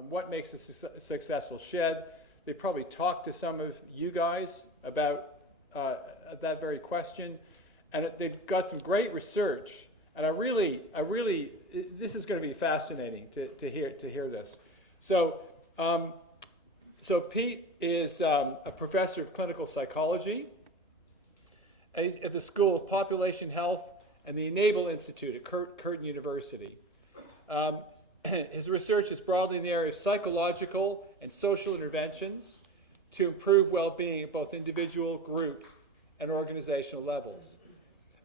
on what makes a successful shed. They probably talked to some of you guys about that very question, and they've got some great research. And I really, this is going to be fascinating to hear this. So, so Pete is a professor of clinical psychology at the School of Population Health and the Enable Institute at Curtin University. His research is broadly in the area of psychological and social interventions to improve well-being at both individual, group, and organizational levels.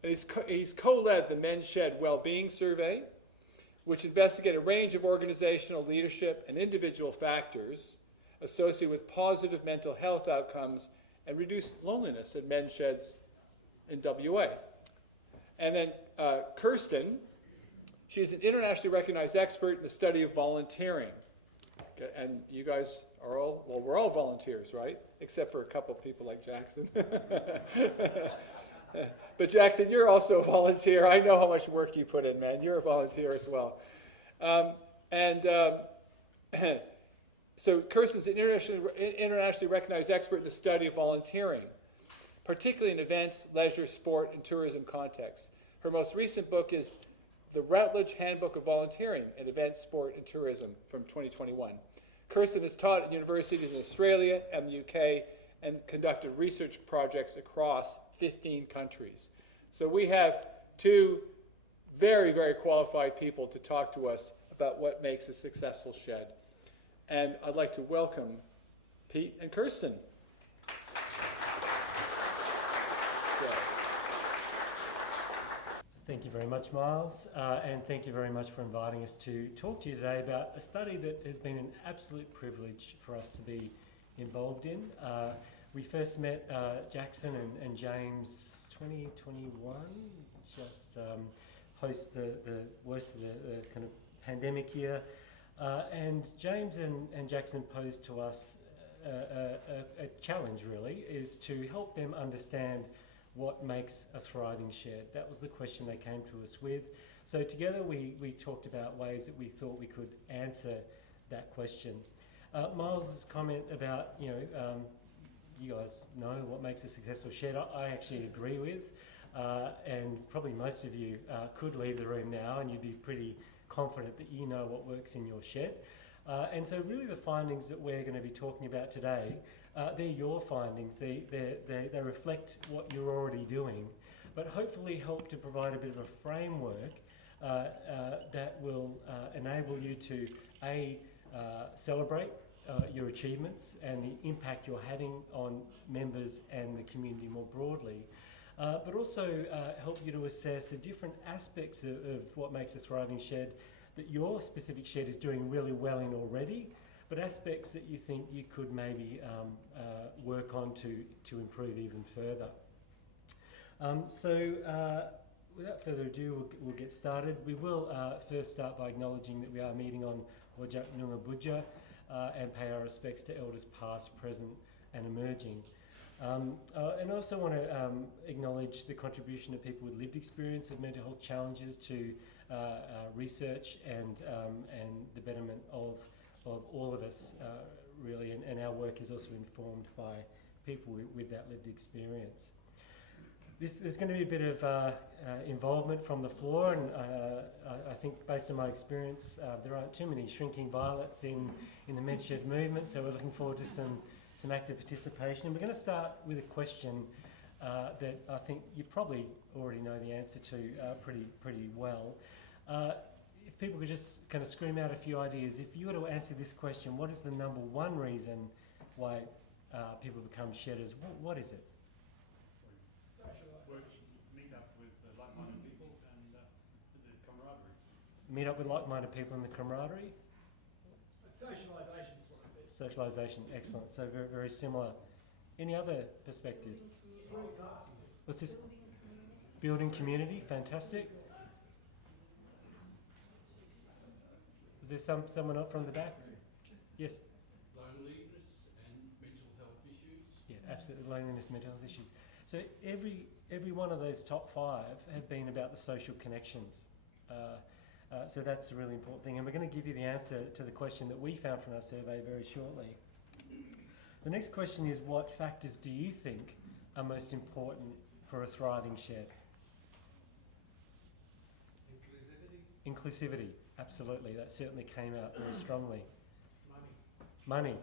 And he's co-led the Men's Shed Wellbeing Survey, which investigated a range of organizational leadership and individual factors associated with positive mental health outcomes and reduced loneliness at men's sheds in WA. And then Kirsten, she's an internationally recognized expert in the study of volunteering. And you guys are all, well, we're all volunteers, right? Except for a couple of people like Jackson. But Jackson, you're also a volunteer. I know how much work you put in, man. You're a volunteer as well. So Kirsten's an internationally recognized expert in the study of volunteering, particularly in events, leisure, sport, and tourism contexts. Her most recent book is The Routledge Handbook of Volunteering in Events, Sport, and Tourism from 2021. Kirsten has taught at universities in Australia and the UK and conducted research projects across 15 countries. So we have two very, very qualified people to talk to us about what makes a successful shed. And I'd like to welcome Pete and Kirsten. Thank you very much, Miles, and thank you very much for inviting us to talk to you today about a study that has been an absolute privilege for us to be involved in. We first met Jackson and James 2021, just post the worst of the kind of pandemic year. And James and Jackson posed to us a challenge, really, is to help them understand what makes a thriving shed. That was the question they came to us with. So together we talked about ways that we thought we could answer that question. Miles's comment about, you guys know what makes a successful shed, I actually agree with, and probably most of you could leave the room now and you'd be pretty confident that you know what works in your shed. And so really the findings that we're going to be talking about today, they're your findings. They reflect what you're already doing, but hopefully help to provide a bit of a framework that will enable you to celebrate your achievements and the impact you're having on members and the community more broadly, but also help you to assess the different aspects of what makes a thriving shed that your specific shed is doing really well in already, but aspects that you think you could maybe work on to improve even further. Without further ado, we'll get started. We will first start by acknowledging that we are meeting on Wajak Noongar Budja and pay our respects to elders past, present and emerging. And I also want to acknowledge the contribution of people with lived experience of mental health challenges to research and the betterment of all of us, really, and our work is also informed by people with that lived experience. There's going to be a bit of involvement from the floor, and I think based on my experience, there aren't too many shrinking violets in the Men's Shed movement, so we're looking forward to some active participation. And we're going to start with a question that I think you probably already know the answer to pretty well. If people could just kind of scream out a few ideas. If you were to answer this question, what is the number one reason why people become shedders? What is it? Meet up with like-minded people and the camaraderie. Meet up with like-minded people and the camaraderie? Socialisation. Socialisation, excellent. So very, very similar. Any other perspective? What's this? Building community, fantastic. Is there someone up from the back? Yes? Loneliness and mental health issues. Yeah, absolutely, loneliness, mental health issues. So every one of those top five have been about the social connections. So that's a really important thing. And we're going to give you the answer to the question that we found from our survey very shortly. The next question is, what factors do you think are most important for a thriving shed? Inclusivity, absolutely. That certainly came out very strongly. Money.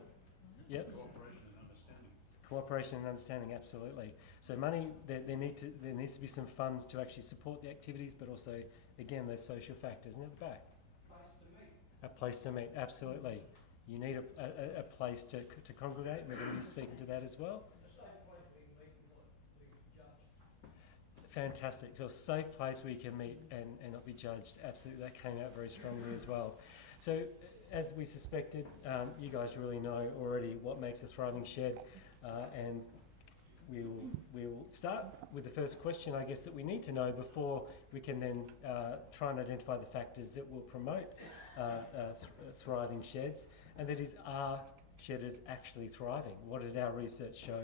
Yep. Cooperation and understanding. Cooperation and understanding, absolutely. So money, there needs to be some funds to actually support the activities, but also, again, those social factors. And at the back? A place to meet, absolutely. You need a place to congregate. We're going to be speaking to that as well. Fantastic. So a safe place where you can meet and not be judged. Absolutely, that came out very strongly as well. So as we suspected, you guys really know already what makes a thriving shed, and we'll start with the first question, I guess, that we need to know before we can then try and identify the factors that will promote thriving sheds, and that is, are shedders actually thriving? What did our research show?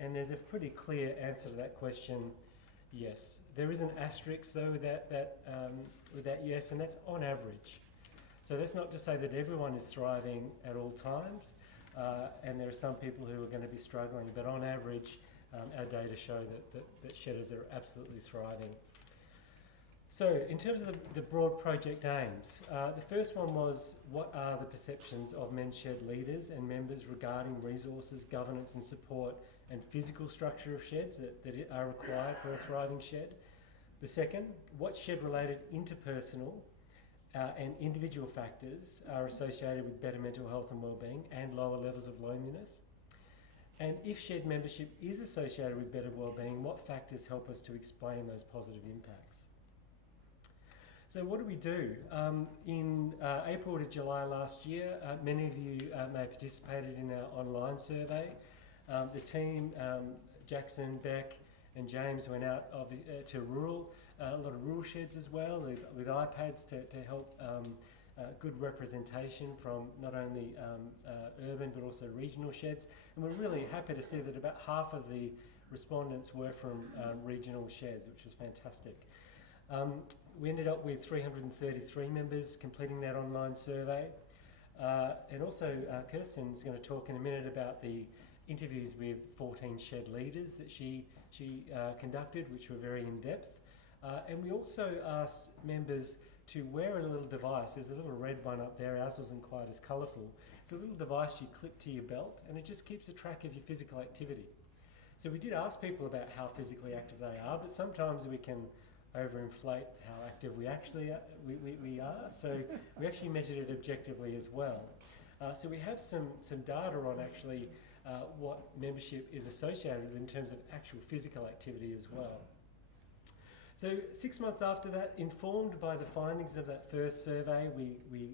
And there's a pretty clear answer to that question. Yes, there is an asterisk though with that yes, and that's on average. So that's not to say that everyone is thriving at all times, and there are some people who are going to be struggling, but on average, our data show that shedders are absolutely thriving. So in terms of the broad project aims, the first one was, what are the perceptions of men's shed leaders and members regarding resources, governance and support and physical structure of sheds that are required for a thriving shed? The second, what shed-related interpersonal and individual factors are associated with better mental health and wellbeing and lower levels of loneliness? And if shed membership is associated with better wellbeing, what factors help us to explain those positive impacts? So what do we do? In April to July last year, many of you may have participated in our online survey. The team, Jackson, Beck and James, went out to a lot of rural sheds as well, with iPads to help good representation from not only urban but also regional sheds. And we're really happy to see that about half of the respondents were from regional sheds, which was fantastic. We ended up with 333 members completing that online survey. And also Kirsten's going to talk in a minute about the interviews with 14 shed leaders that she conducted, which were very in-depth. And we also asked members to wear a little device. There's a little red one up there. Ours wasn't quite as colourful. It's a little device you clip to your belt, and it just keeps a track of your physical activity. So we did ask people about how physically active they are, but sometimes we can overinflate how active we actually are. So we actually measured it objectively as well. So we have some data on actually what membership is associated with in terms of actual physical activity as well. So 6 months after that, informed by the findings of that first survey, we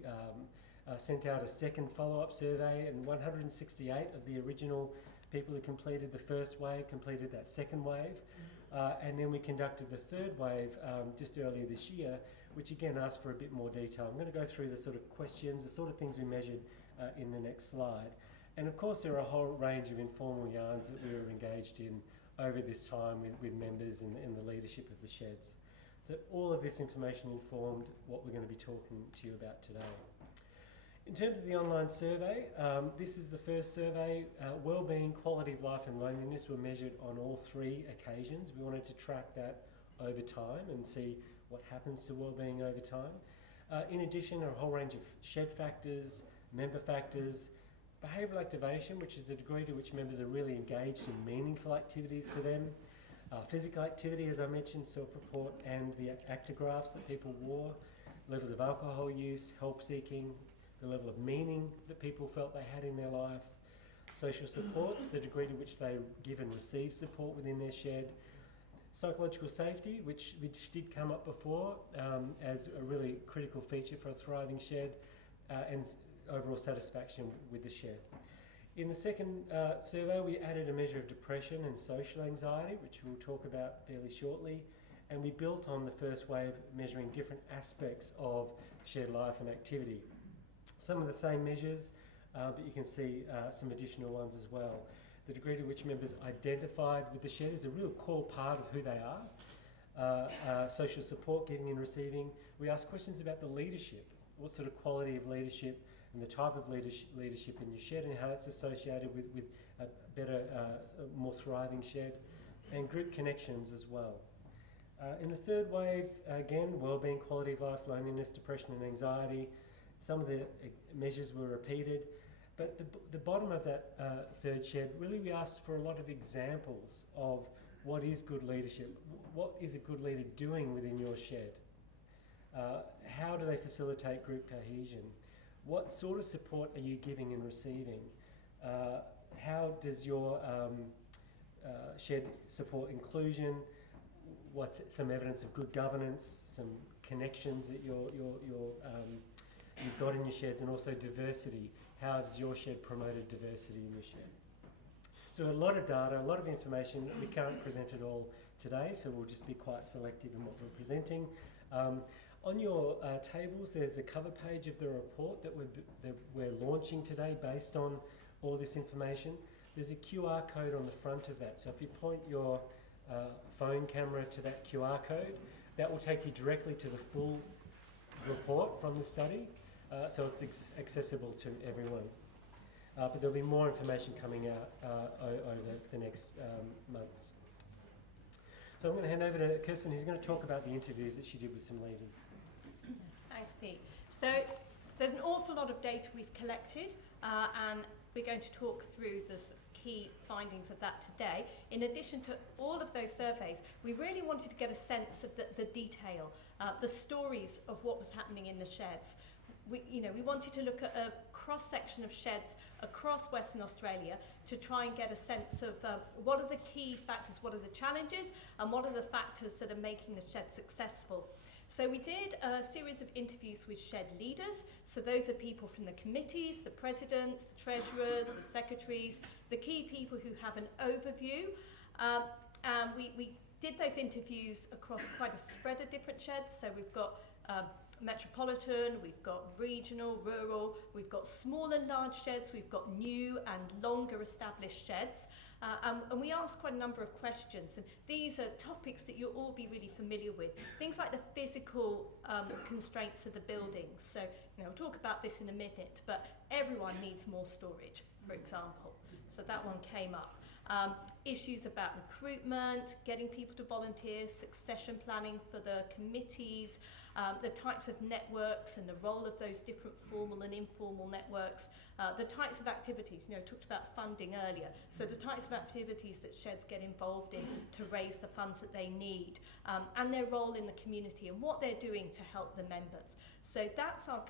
sent out a second follow-up survey, and 168 of the original people who completed the first wave completed that second wave. And then we conducted the third wave just earlier this year, which again asked for a bit more detail. I'm going to go through the sort of questions, the sort of things we measured in the next slide. And of course there are a whole range of informal yarns that we were engaged in over this time with members and the leadership of the sheds. So all of this information informed what we're going to be talking to you about today. In terms of the online survey, this is the first survey. Wellbeing, quality of life and loneliness were measured on all 3 occasions. We wanted to track that over time and see what happens to wellbeing over time. In addition, a whole range of shed factors, member factors, behavioural activation, which is the degree to which members are really engaged in meaningful activities to them. Physical activity, as I mentioned, self-report, and the actigraphs that people wore, levels of alcohol use, help seeking, the level of meaning that people felt they had in their life, social supports, the degree to which they give and receive support within their shed, psychological safety, which did come up before as a really critical feature for a thriving shed, and overall satisfaction with the shed. In the second survey, we added a measure of depression and social anxiety, which we'll talk about fairly shortly, and we built on the first wave, measuring different aspects of shed life and activity. Some of the same measures, but you can see some additional ones as well. The degree to which members identified with the shed is a real core part of who they social support, giving and receiving. We ask questions about the leadership, what sort of quality of leadership and the type of leadership in your shed and how it's associated with a better, more thriving shed, and group connections as well. In the third wave, again, wellbeing, quality of life, loneliness, depression and anxiety. Some of the measures were repeated, but the bottom of that third shed, really we asked for a lot of examples of what is good leadership, what is a good leader doing within your shed, how do they facilitate group cohesion, what sort of support are you giving and receiving, how does your shed support inclusion, what's some evidence of good governance, some connections that you've got in your sheds, and also diversity. How has your shed promoted diversity in your shed? So a lot of data, a lot of information. We can't present it all today, so we'll just be quite selective in what we're presenting. On your tables, there's the cover page of the report that we're launching today based on all this information. There's a QR code on the front of that. So if you point your phone camera to that QR code, that will take you directly to the full report from the study, so it's accessible to everyone. But there'll be more information coming out over the next months. So I'm going to hand over to Kirsten, who's going to talk about the interviews that she did with some leaders. Thanks, Pete. So there's an awful lot of data we've collected, and we're going to talk through the key findings of that today. In addition to all of those surveys, we really wanted to get a sense of the detail, the stories of what was happening in the sheds. We wanted to look at a cross-section of sheds across Western Australia to try and get a sense of what are the key factors, what are the challenges, and what are the factors that are making the shed successful. So we did a series of interviews with shed leaders. So those are people from the committees, the presidents, the treasurers, the secretaries, the key people who have an overview. And we did those interviews across quite a spread of different sheds. So we've got metropolitan, we've got regional, rural, we've got small and large sheds, we've got new and longer established sheds. And we asked quite a number of questions, and these are topics that you'll all be really familiar with. Things like the physical constraints of the buildings. So, we'll talk about this in a minute, but everyone needs more storage, for example. So that one came up. Issues about recruitment, getting people to volunteer, succession planning for the committees, the types of networks and the role of those different formal and informal networks, the types of activities, talked about funding earlier, so the types of activities that sheds get involved in to raise the funds that they need, and their role in the community and what they're doing to help the members. So that's our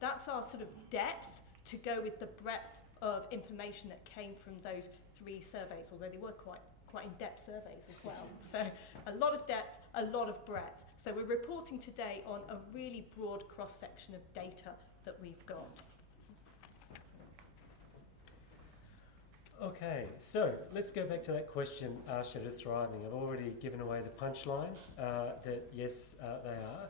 that's our sort of depth to go with the breadth of information that came from those 3 surveys, although they were quite in-depth surveys as well. So a lot of depth, a lot of breadth. So we're reporting today on a really broad cross-section of data that we've got. Okay, so let's go back to that question, are shedders thriving? I've already given away the punchline that yes, they are.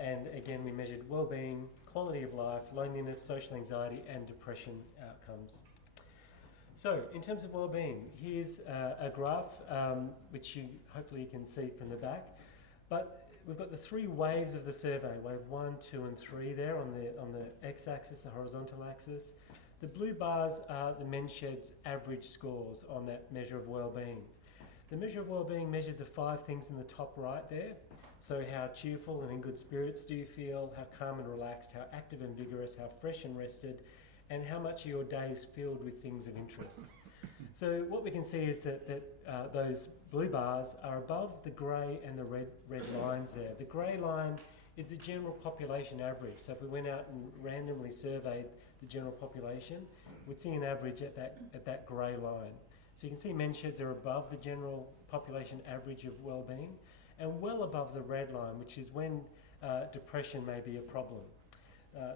And again, we measured well-being, quality of life, loneliness, social anxiety, and depression outcomes. So, in terms of well-being, here's a graph which hopefully you can see from the back. But we've got the 3 waves of the survey: wave 1, 2, and 3 there on the x-axis, the horizontal axis. The blue bars are the men's shed's average scores on that measure of well-being. The measure of well-being measured the 5 things in the top right there. So how cheerful and in good spirits do you feel, how calm and relaxed, how active and vigorous, how fresh and rested, and how much of your day is filled with things of interest. So what we can see is that those blue bars are above the grey and the red lines there. The grey line is the general population average. So if we went out and randomly surveyed the general population, we'd see an average at that grey line. So you can see men's sheds are above the general population average of well-being, and well above the red line, which is when depression may be a problem.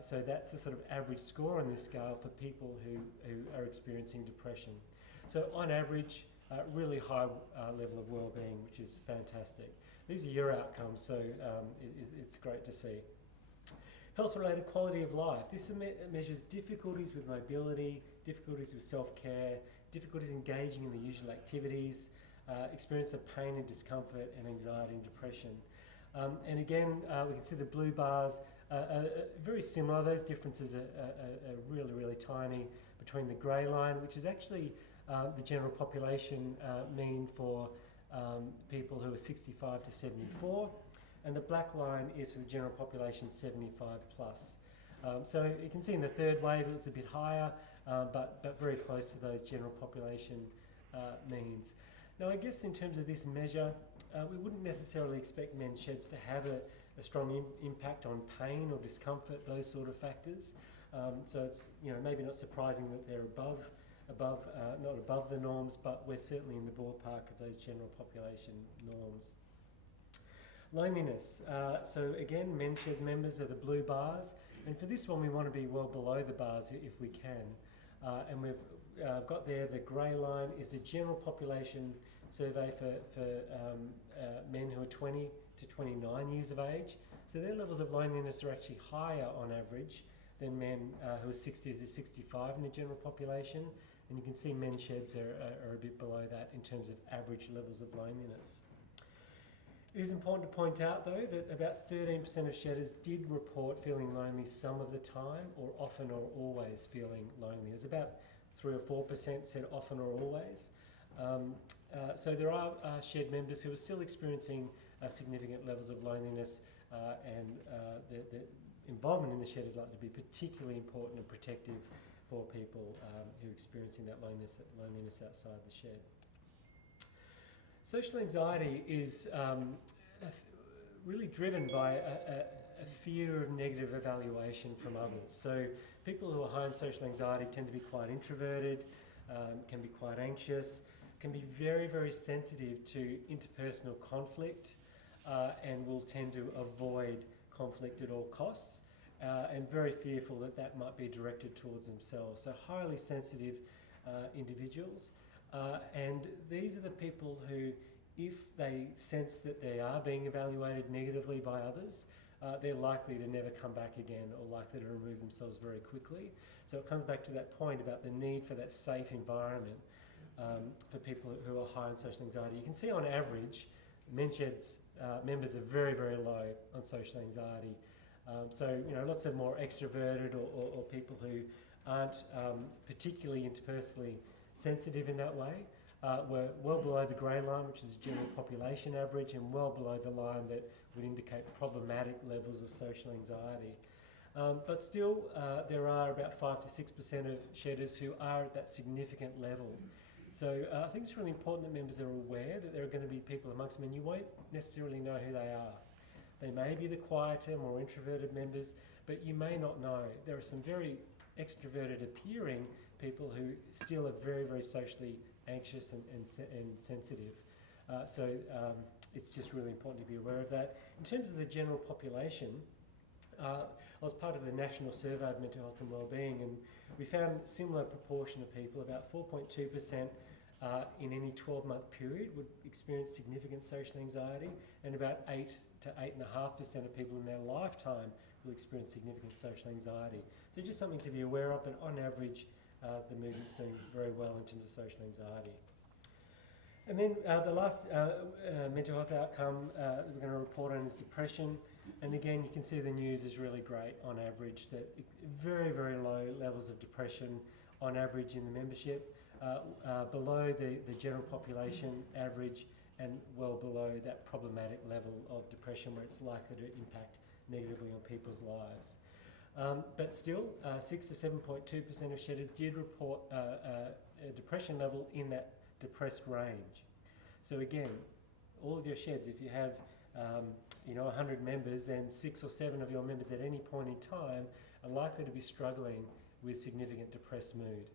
So that's the sort of average score on this scale for people who are experiencing depression. So on average, really high level of well-being, which is fantastic. These are your outcomes, so it's great to see. Health-related quality of life. This measures difficulties with mobility, difficulties with self-care, difficulties engaging in the usual activities, experience of pain and discomfort and anxiety and depression. And again, we can see the blue bars are very similar. Those differences are really, really tiny between the grey line, which is actually the general population mean for people who are 65 to 74, and the black line is for the general population 75 plus. So you can see in the third wave it was a bit higher, but very close to those general population means. Now I guess in terms of this measure, we wouldn't necessarily expect men's sheds to have a strong impact on pain or discomfort, those sort of factors. So it's maybe not surprising that they're not above the norms, but we're certainly in the ballpark of those general population norms. Loneliness. So again, men's sheds members are the blue bars, and for this one we want to be well below the bars if we can. And we've got there the grey line is the general population survey for men who are 20 to 29 years of age. So their levels of loneliness are actually higher on average than men who are 60 to 65 in the general population. And you can see men's sheds are a bit below that in terms of average levels of loneliness. It is important to point out though that about 13% of shedders did report feeling lonely some of the time, or often or always feeling lonely. There's about 3 or 4% said often or always. So there are shed members who are still experiencing significant levels of loneliness, and the involvement in the shed is likely to be particularly important and protective for people who are experiencing that loneliness outside the shed. Social anxiety is really driven by a fear of negative evaluation from others. So people who are high in social anxiety tend to be quite introverted, can be quite anxious, can be very, very sensitive to interpersonal conflict, and will tend to avoid conflict at all costs, and very fearful that that might be directed towards themselves. So highly sensitive individuals. And these are the people who, if they sense that they are being evaluated negatively by others, they're likely to never come back again, or likely to remove themselves very quickly. So it comes back to that point about the need for that safe environment for people who are high in social anxiety. You can see on average, men's sheds members are very, very low on social anxiety. So lots of more extroverted or people who aren't particularly interpersonally sensitive in that way were well below the grey line, which is the general population average, and well below the line that would indicate problematic levels of social anxiety. But still, there are about 5 to 6% of shedders who are at that significant level. So I think it's really important that members are aware that there are going to be people amongst them, and you won't necessarily know who they are. They may be the quieter, more introverted members, but you may not know. There are some very extroverted appearing people who still are very, very socially anxious and sensitive. So it's just really important to be aware of that. In terms of the general population, I was part of the National Survey of Mental Health and Wellbeing, and we found a similar proportion of people, about 4.2% in any 12-month period would experience significant social anxiety, and about 8 to 8.5% of people in their lifetime will experience significant social anxiety. So just something to be aware of, but on average, the movement's doing very well in terms of social anxiety. And then the last mental health outcome that we're going to report on is depression. And again, you can see the news is really great on average, that very, very low levels of depression on average in the membership, below the general population average, and well below that problematic level of depression where it's likely to impact negatively on people's lives. But still, 6 to 7.2% of shedders did report a depression level in that depressed range. So again, all of your sheds, if you have 100 members, then 6 or 7 of your members at any point in time are likely to be struggling with significant depressed mood.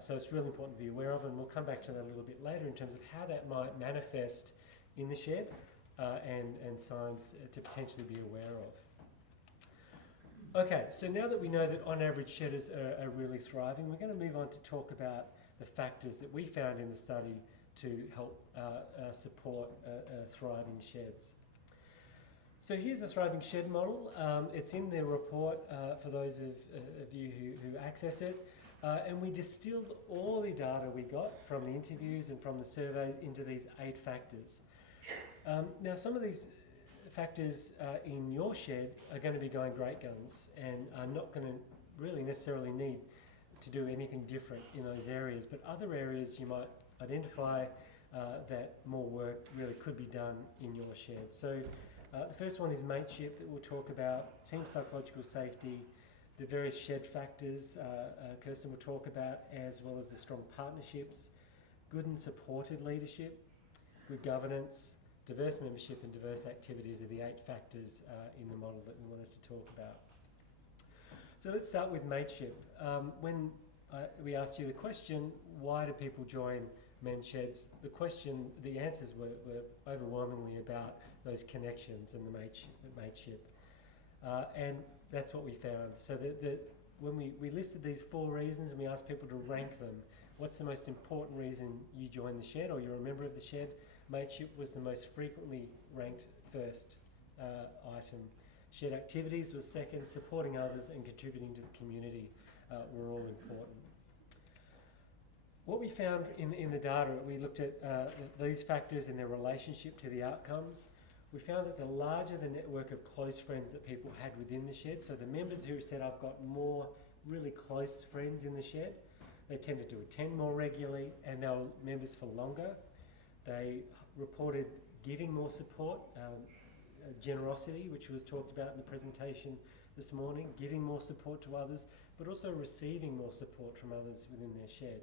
So it's really important to be aware of, and we'll come back to that a little bit later in terms of how that might manifest in the shed and signs to potentially be aware of. Okay, so now that we know that on average shedders are really thriving, we're going to move on to talk about the factors that we found in the study to help support thriving sheds. So here's the thriving shed model. It's in the report for those of you who access it. And we distilled all the data we got from the interviews and from the surveys into these 8 factors. Now, some of these factors in your shed are going to be going great guns and are not going to really necessarily need to do anything different in those areas, but other areas you might identify that more work really could be done in your shed. So the first one is mateship that we'll talk about, team psychological safety, the various shed factors Kirsten will talk about, as well as the strong partnerships, good and supported leadership, good governance, diverse membership and diverse activities are the 8 factors in the model that we wanted to talk about. So let's start with mateship. When we asked you the question, why do people join men's sheds? The answers were overwhelmingly about those connections and the mateship. And that's what we found. So when we listed these 4 reasons and we asked people to rank them, what's the most important reason you joined the shed or you're a member of the shed? Mateship was the most frequently ranked first item. Shed activities was second, supporting others and contributing to the community were all important. What we found in the data, we looked at these factors and their relationship to the outcomes. We found that the larger the network of close friends that people had within the shed, so the members who said, I've got more really close friends in the shed, they tended to attend more regularly and they were members for longer. They reported giving more support, generosity, which was talked about in the presentation this morning, giving more support to others, but also receiving more support from others within their shed.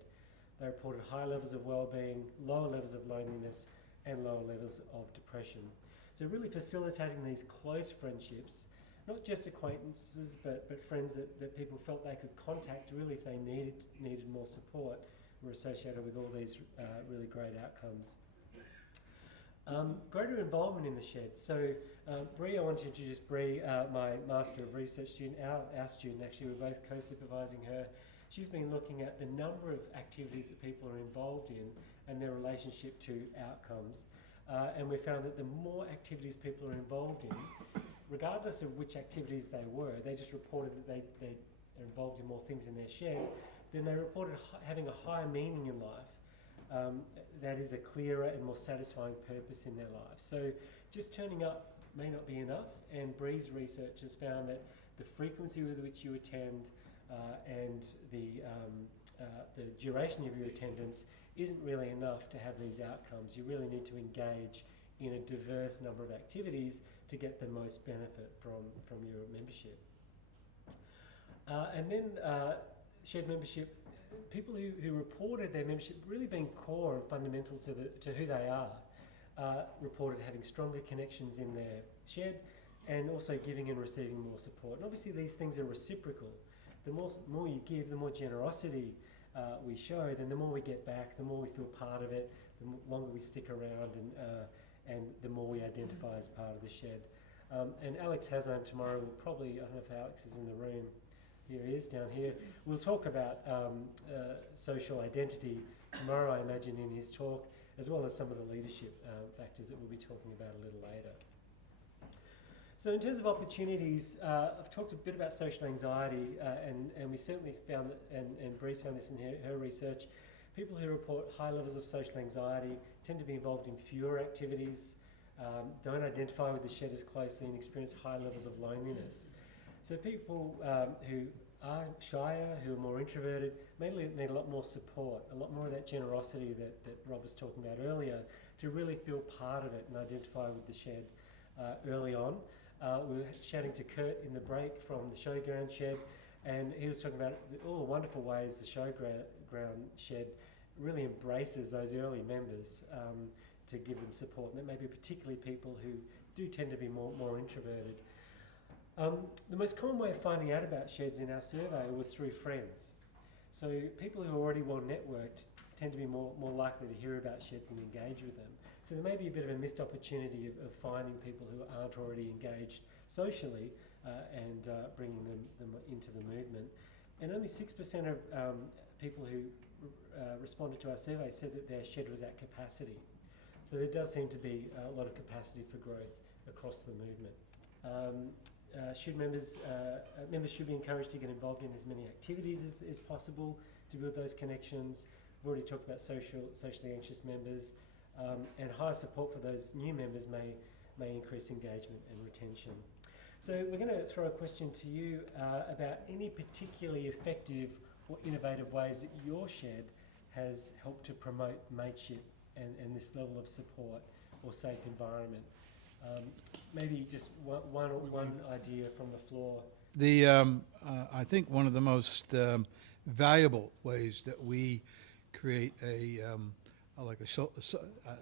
They reported high levels of well-being, lower levels of loneliness, and lower levels of depression. So really facilitating these close friendships, not just acquaintances, but friends that people felt they could contact really if they needed more support, were associated with all these really great outcomes. Greater involvement in the shed. So Bree, I want to introduce Bree, my Master of Research student, our student actually, we're both co-supervising her. She's been looking at the number of activities that people are involved in and their relationship to outcomes. And we found that the more activities people are involved in, regardless of which activities they were, they just reported that they are involved in more things in their shed, then they reported having a higher meaning in life. That is a clearer and more satisfying purpose in their lives. So just turning up may not be enough, and Bree's research has found that the frequency with which you attend and the duration of your attendance isn't really enough to have these outcomes. You really need to engage in a diverse number of activities to get the most benefit from your membership. And then shared membership, people who reported their membership really being core and fundamental to who they are, reported having stronger connections in their shed and also giving and receiving more support. And obviously these things are reciprocal. The more you give, the more generosity we show, then the more we get back, the more we feel part of it, the longer we stick around and the more we identify as part of the shed. And Alex Haslam tomorrow will probably, I don't know if Alex is in the room, here he is down here, we'll talk about social identity tomorrow, I imagine, in his talk, as well as some of the leadership factors that we'll be talking about a little later. So in terms of opportunities, I've talked a bit about social anxiety, and we certainly found that, and Bree's found this in her research, people who report high levels of social anxiety tend to be involved in fewer activities, don't identify with the shed as closely, and experience high levels of loneliness. So people who are shyer, who are more introverted, may need a lot more support, a lot more of that generosity that Rob was talking about earlier, to really feel part of it and identify with the shed early on. We were chatting to Kurt in the break from the showground shed, and he was talking about all the wonderful ways the showground shed really embraces those early members to give them support, and that may be particularly people who do tend to be more introverted. The most common way of finding out about sheds in our survey was through friends. So people who are already well networked tend to be more likely to hear about sheds and engage with them. So there may be a bit of a missed opportunity of finding people who aren't already engaged socially and bringing them into the movement. And only 6% of people who responded to our survey said that their shed was at capacity. So there does seem to be a lot of capacity for growth across the movement. Members should be encouraged to get involved in as many activities as possible, to build those connections. We've already talked about socially anxious members, and higher support for those new members may increase engagement and retention. So we're going to throw a question to you about any particularly effective or innovative ways that your shed has helped to promote mateship and this level of support or safe environment. Maybe just one idea from the floor. I think one of the most valuable ways that we create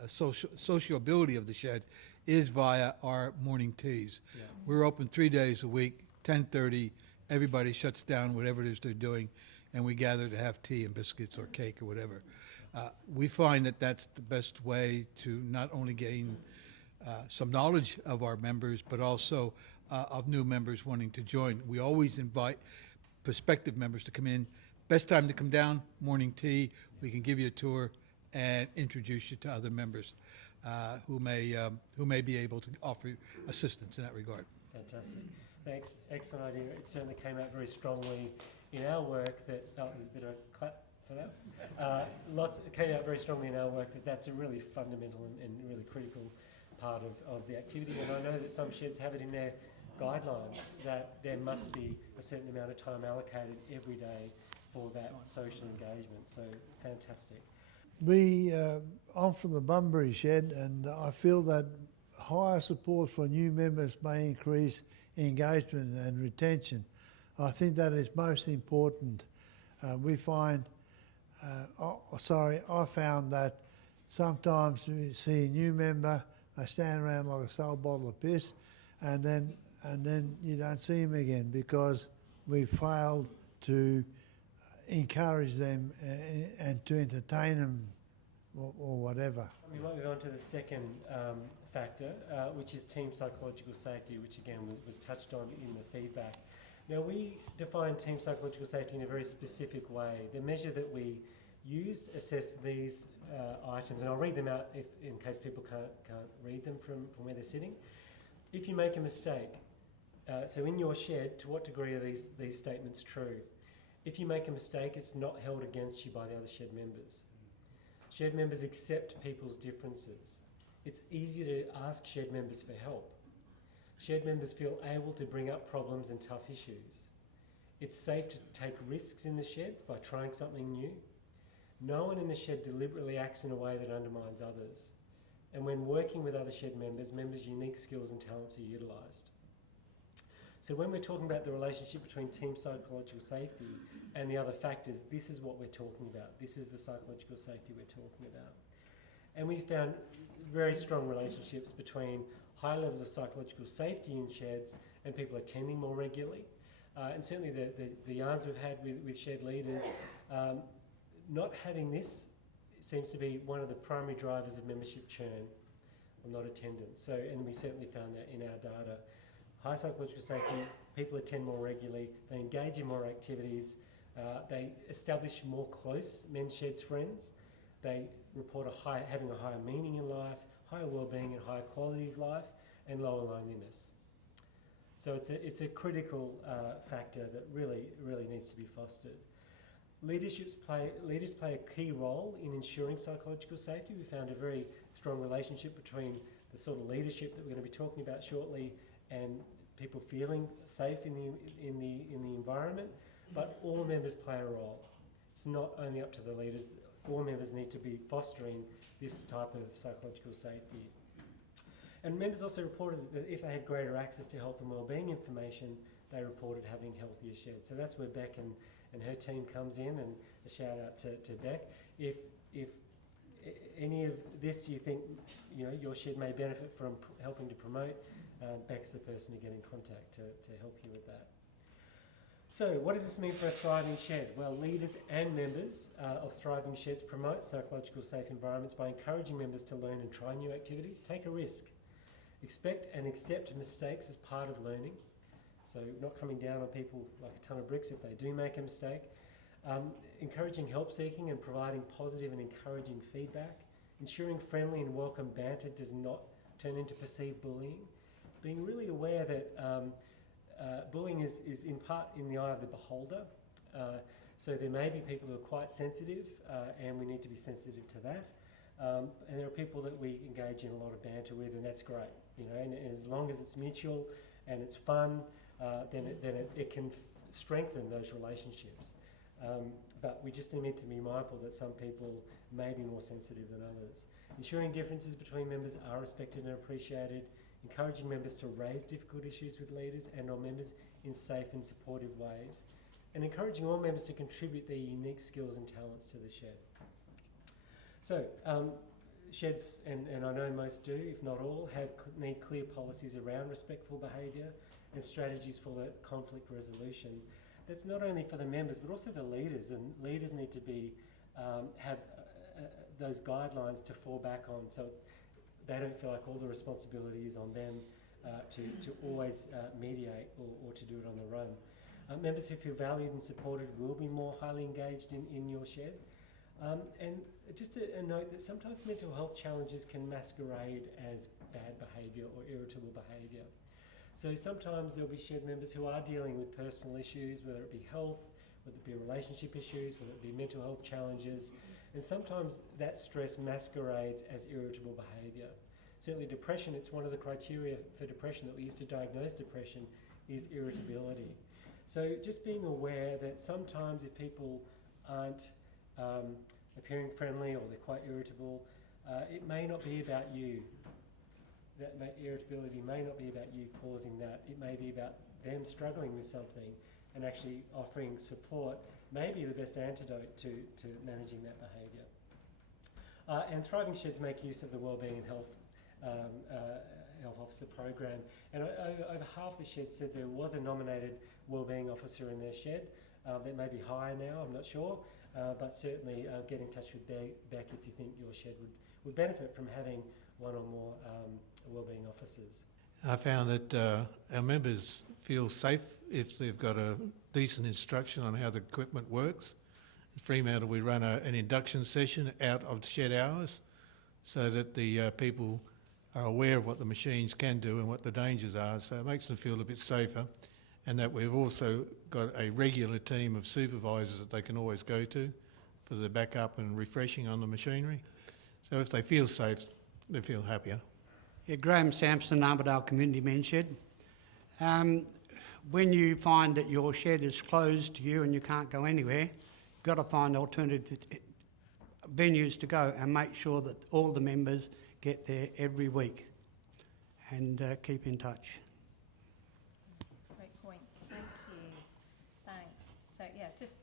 sociability of the shed is via our morning teas. Yeah. We're open 3 days a week, 10:30. Everybody shuts down whatever it is they're doing, and we gather to have tea and biscuits or cake or whatever. We find that that's the best way to not only gain some knowledge of our members, but also of new members wanting to join. We always invite prospective members to come in. Best time to come down, morning tea. We can give you a tour and introduce you to other members who may be able to offer assistance in that regard. Fantastic. Thanks. Excellent idea. It certainly came out very strongly in our work that, a bit of a clap for that. It came out very strongly in our work that that's a really fundamental and really critical part of the activity. And I know that some sheds have it in their guidelines that there must be a certain amount of time allocated every day for that social engagement. So fantastic. I'm from the Bunbury shed, and I feel that higher support for new members may increase engagement and retention. I think that is most important. I found that sometimes we see a new member, they stand around like a sold bottle of piss, and then you don't see them again because we failed to encourage them and to entertain them or whatever. We might move on to the second factor, which is team psychological safety, which again was touched on in the feedback. Now, we define team psychological safety in a very specific way. The measure that we used assessed these items, and I'll read them out in case people can't read them from where they're sitting. If you make a mistake, so in your shed, to what degree are these statements true? If you make a mistake, it's not held against you by the other shed members. Shed members accept people's differences. It's easy to ask shed members for help. Shed members feel able to bring up problems and tough issues. It's safe to take risks in the shed by trying something new. No one in the shed deliberately acts in a way that undermines others. And when working with other shed members, members' unique skills and talents are utilised. So when we're talking about the relationship between team psychological safety and the other factors, this is what we're talking about. This is the psychological safety we're talking about. And we found very strong relationships between high levels of psychological safety in sheds and people attending more regularly. And certainly the yarns we've had with shed leaders, not having this seems to be one of the primary drivers of membership churn or not attendance. So, and we certainly found that in our data. High psychological safety, people attend more regularly, they engage in more activities, they establish more close men's sheds friends, they report having a higher meaning in life, higher well-being and higher quality of life, and lower loneliness. So it's a critical factor that really needs to be fostered. Leaders play a key role in ensuring psychological safety. We found a very strong relationship between the sort of leadership that we're going to be talking about shortly and people feeling safe in the environment, but all members play a role. It's not only up to the leaders, all members need to be fostering this type of psychological safety. And members also reported that if they had greater access to health and wellbeing information, they reported having healthier sheds. So that's where Beck and her team comes in, and a shout out to Beck. If any of this you think your shed may benefit from helping to promote, Beck's the person to get in contact to help you with that. So what does this mean for a thriving shed? Well, leaders and members of thriving sheds promote psychological safe environments by encouraging members to learn and try new activities, take a risk, expect and accept mistakes as part of learning. So not coming down on people like a ton of bricks if they do make a mistake. Encouraging help seeking and providing positive and encouraging feedback. Ensuring friendly and welcome banter does not turn into perceived bullying. Being really aware that bullying is in part in the eye of the beholder. So there may be people who are quite sensitive, and we need to be sensitive to that. And there are people that we engage in a lot of banter with, and that's great, you know. And as long as it's mutual and it's fun, then it can strengthen those relationships. But we just need to be mindful that some people may be more sensitive than others. Ensuring differences between members are respected and appreciated. Encouraging members to raise difficult issues with leaders and or members in safe and supportive ways. And encouraging all members to contribute their unique skills and talents to the shed. So, sheds, and I know most do, if not all, need clear policies around respectful behaviour and strategies for the conflict resolution. That's not only for the members but also the leaders, and leaders need to be have those guidelines to fall back on, so they don't feel like all the responsibility is on them to always mediate or to do it on their own. Members who feel valued and supported will be more highly engaged in your shed. And just a note that sometimes mental health challenges can masquerade as bad behaviour or irritable behaviour. So sometimes there'll be shed members who are dealing with personal issues, whether it be health, whether it be relationship issues, whether it be mental health challenges, and sometimes that stress masquerades as irritable behaviour. Certainly depression, it's one of the criteria for depression that we use to diagnose depression is irritability. So just being aware that sometimes if people aren't appearing friendly or they're quite irritable, it may not be about you. Irritability may not be about you causing that. It may be about them struggling with something, and actually offering support may be the best antidote to managing that behaviour. And thriving sheds make use of the Wellbeing and Health Officer program, and over half the sheds said there was a nominated Wellbeing Officer in their shed. That may be higher now, I'm not sure, but certainly get in touch with Beck if you think your shed would benefit from having one or more Wellbeing Officers. I found that our members feel safe if they've got a decent instruction on how the equipment works. In Fremantle we run an induction session out of shed hours so that the people are aware of what the machines can do and what the dangers are, so it makes them feel a bit safer, and that we've also got a regular team of supervisors that they can always go to for the backup and refreshing on the machinery. So if they feel safe, they feel happier. Yeah, Graham Sampson, Armadale Community Men's Shed. When you find that your shed is closed to you and you can't go anywhere, you've got to find alternative venues to go and make sure that all the members get there every week, and keep in touch. Great point. Thank you. Thanks. So yeah, just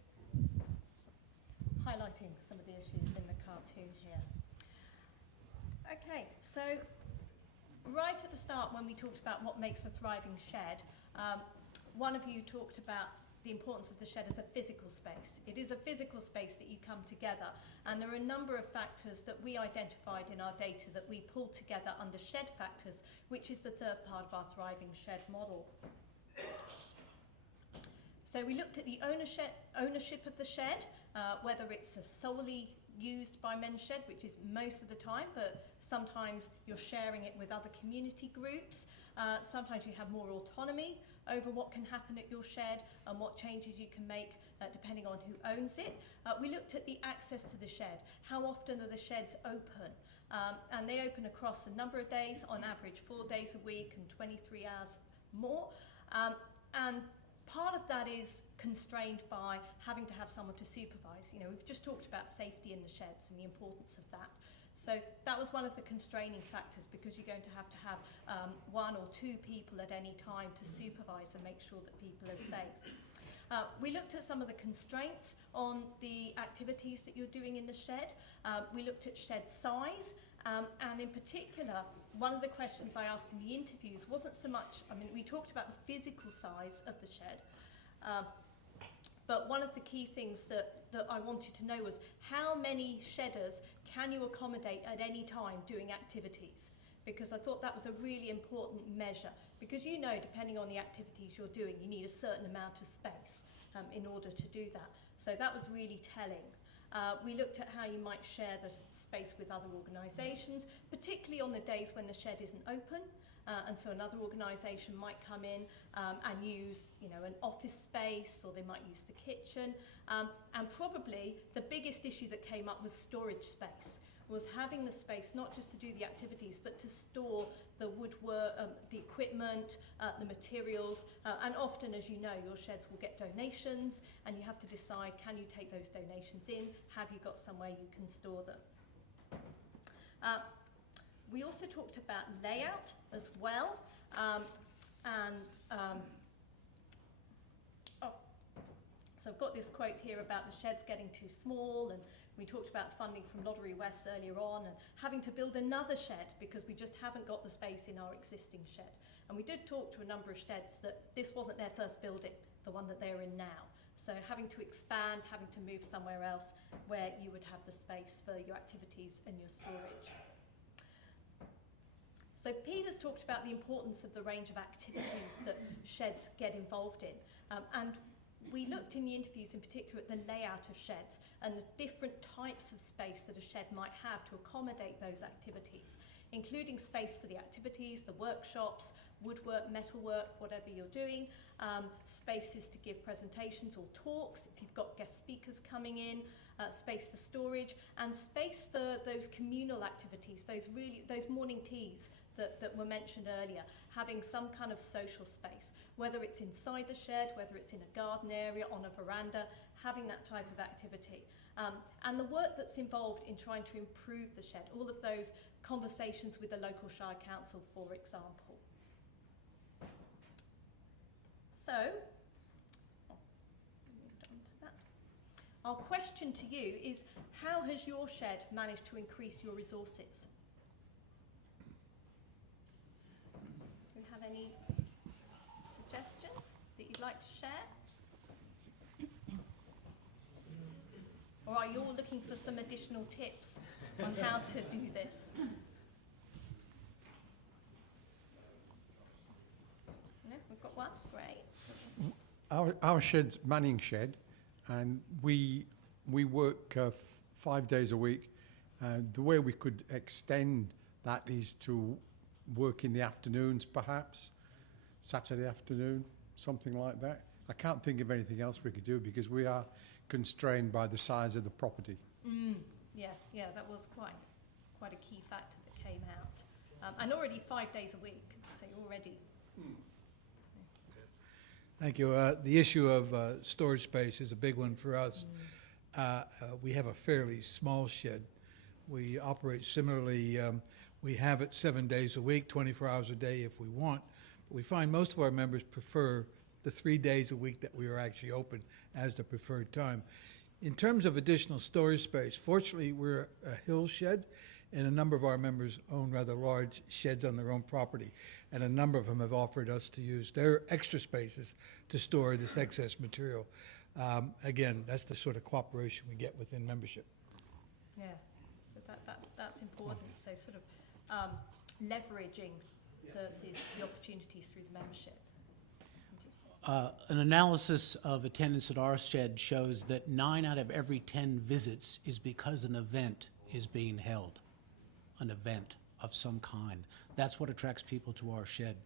highlighting some of the issues in the cartoon here. Okay, so right at the start when we talked about what makes a thriving shed, one of you talked about the importance of the shed as a physical space. It is a physical space that you come together, and there are a number of factors that we identified in our data that we pulled together under shed factors, which is the third part of our thriving shed model. So we looked at the ownership of the shed, whether it's solely used by Men's Shed, which is most of the time, but sometimes you're sharing it with other community groups. Sometimes you have more autonomy over what can happen at your shed and what changes you can make depending on who owns it. We looked at the access to the shed. How often are the sheds open? And they open across a number of days, on average 4 days a week and 23 hours more. And part of that is constrained by having to have someone to supervise. You know, we've just talked about safety in the sheds and the importance of that. So that was one of the constraining factors, because you're going to have one or two people at any time to supervise and make sure that people are safe. We looked at some of the constraints on the activities that you're doing in the shed. We looked at shed size, and in particular, one of the questions I asked in the interviews wasn't so much, I mean, we talked about the physical size of the shed, but one of the key things that I wanted to know was how many shedders can you accommodate at any time doing activities? Because I thought that was a really important measure, because you know, depending on the activities you're doing, you need a certain amount of space in order to do that. So that was really telling. We looked at how you might share the space with other organisations, particularly on the days when the shed isn't open. and so another organisation might come in and use, you know, an office space, or they might use the kitchen. And probably the biggest issue that came up was storage space, was having the space not just to do the activities, but to store the woodwork, the equipment, the materials, and often, as you know, your sheds will get donations, and you have to decide, can you take those donations in? Have you got somewhere you can store them? We also talked about layout as well, so I've got this quote here about the sheds getting too small, and we talked about funding from Lottery West earlier on, and having to build another shed because we just haven't got the space in our existing shed. And we did talk to a number of sheds that this wasn't their first building, the one that they're in now. So having to expand, having to move somewhere else where you would have the space for your activities and your storage. So Peter's talked about the importance of the range of activities that sheds get involved in. And we looked in the interviews in particular at the layout of sheds and the different types of space that a shed might have to accommodate those activities, including space for the activities, the workshops, woodwork, metalwork, whatever you're doing, spaces to give presentations or talks if you've got guest speakers coming in, space for storage, and space for those communal activities, those morning teas that were mentioned earlier, having some kind of social space, whether it's inside the shed, whether it's in a garden area, on a veranda, having that type of activity. And the work that's involved in trying to improve the shed, all of those conversations with the local Shire Council, for example. So, moved on to that. Our question to you is, how has your shed managed to increase your resources? Do you have any suggestions that you'd like to share? Or are you all looking for some additional tips on how to do this? No, we've got one, great. Our shed's manning shed, and we work 5 days a week. The way we could extend that is to work in the afternoons, perhaps Saturday afternoon, something like that. I can't think of anything else we could do because we are constrained by the size of the property. Yeah, that was quite a key factor that came out. And already 5 days a week, so you're already... Thank you. The issue of storage space is a big one for us. We have a fairly small shed. We operate similarly. We have it 7 days a week, 24 hours a day if we want. But we find most of our members prefer the 3 days a week that we are actually open as the preferred time. In terms of additional storage space, fortunately, we're a hill shed, and a number of our members own rather large sheds on their own property, and a number of them have offered us to use their extra spaces to store this excess material. Again, that's the sort of cooperation we get within membership. Yeah, so that's important. So sort of leveraging the opportunities through the membership. An analysis of attendance at our shed shows that 9 out of every 10 visits is because an event is being held, an event of some kind. That's what attracts people to our shed.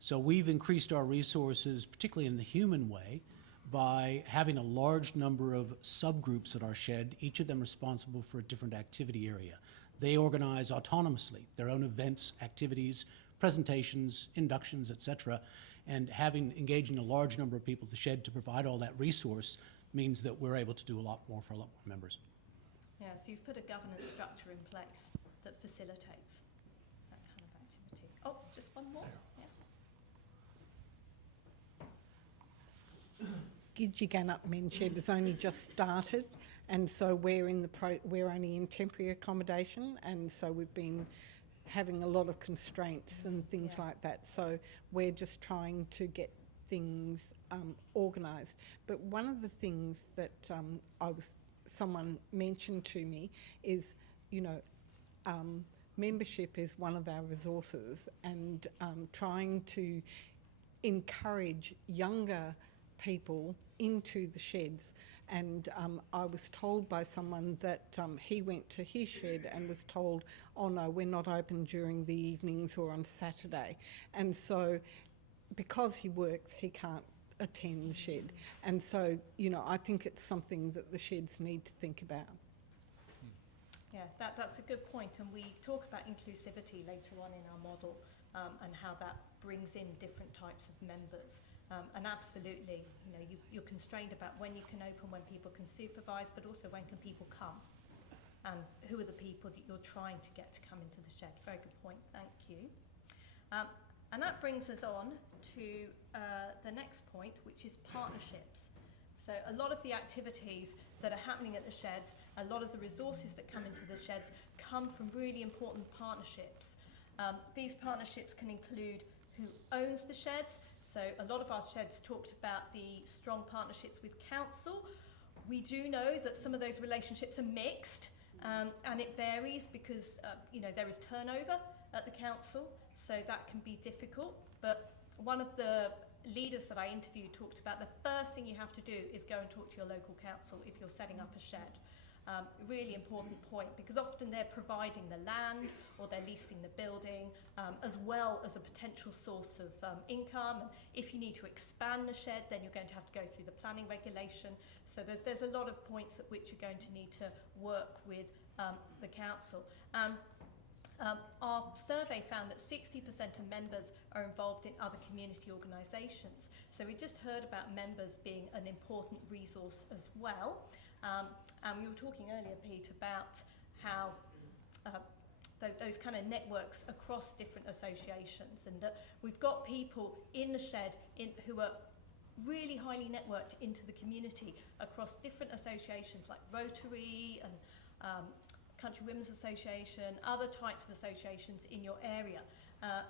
So we've increased our resources, particularly in the human way, by having a large number of subgroups at our shed, each of them responsible for a different activity area. They organize autonomously their own events, activities, presentations, inductions, etc. And engaging a large number of people at the shed to provide all that resource means that we're able to do a lot more for a lot more members. Yeah, so you've put a governance structure in place that facilitates that kind of activity. Oh, just one more. Yes. Gidgegannup Men's Shed has only just started, and so we're only in temporary accommodation, and so we've been having a lot of constraints and things like that. So we're just trying to get things organised. But one of the things that someone mentioned to me is, membership is one of our resources, and trying to encourage younger people into the sheds And I was told by someone that he went to his shed and was told, oh no, we're not open during the evenings or on Saturday. And so because he works, he can't attend the shed. And so, you know, I think it's something that the sheds need to think about. Yeah, that's a good point, and we talk about inclusivity later on in our model, and how that brings in different types of members. And absolutely, you know, you're constrained about when you can open, when people can supervise, but also when can people come, and who are the people that you're trying to get to come into the shed. Very good point, thank you. And that brings us on to the next point, which is partnerships. So a lot of the activities that are happening at the sheds, a lot of the resources that come into the sheds come from really important partnerships. These partnerships can include who owns the sheds. So a lot of our sheds talked about the strong partnerships with council. We do know that some of those relationships are mixed, and it varies because you know, there is turnover at the council, so that can be difficult. But one of the leaders that I interviewed talked about the first thing you have to do is go and talk to your local council if you're setting up a shed. Really important point, because often they're providing the land or they're leasing the building, as well as a potential source of income. If you need to expand the shed, then you're going to have to go through the planning regulation. So there's a lot of points at which you're going to need to work with the council. Our survey found that 60% of members are involved in other community organisations. So we just heard about members being an important resource as well. And we were talking earlier, Pete, about how those kind of networks across different associations, and that we've got people in the shed who are really highly networked into the community across different associations like Rotary and Country Women's Association, other types of associations in your area.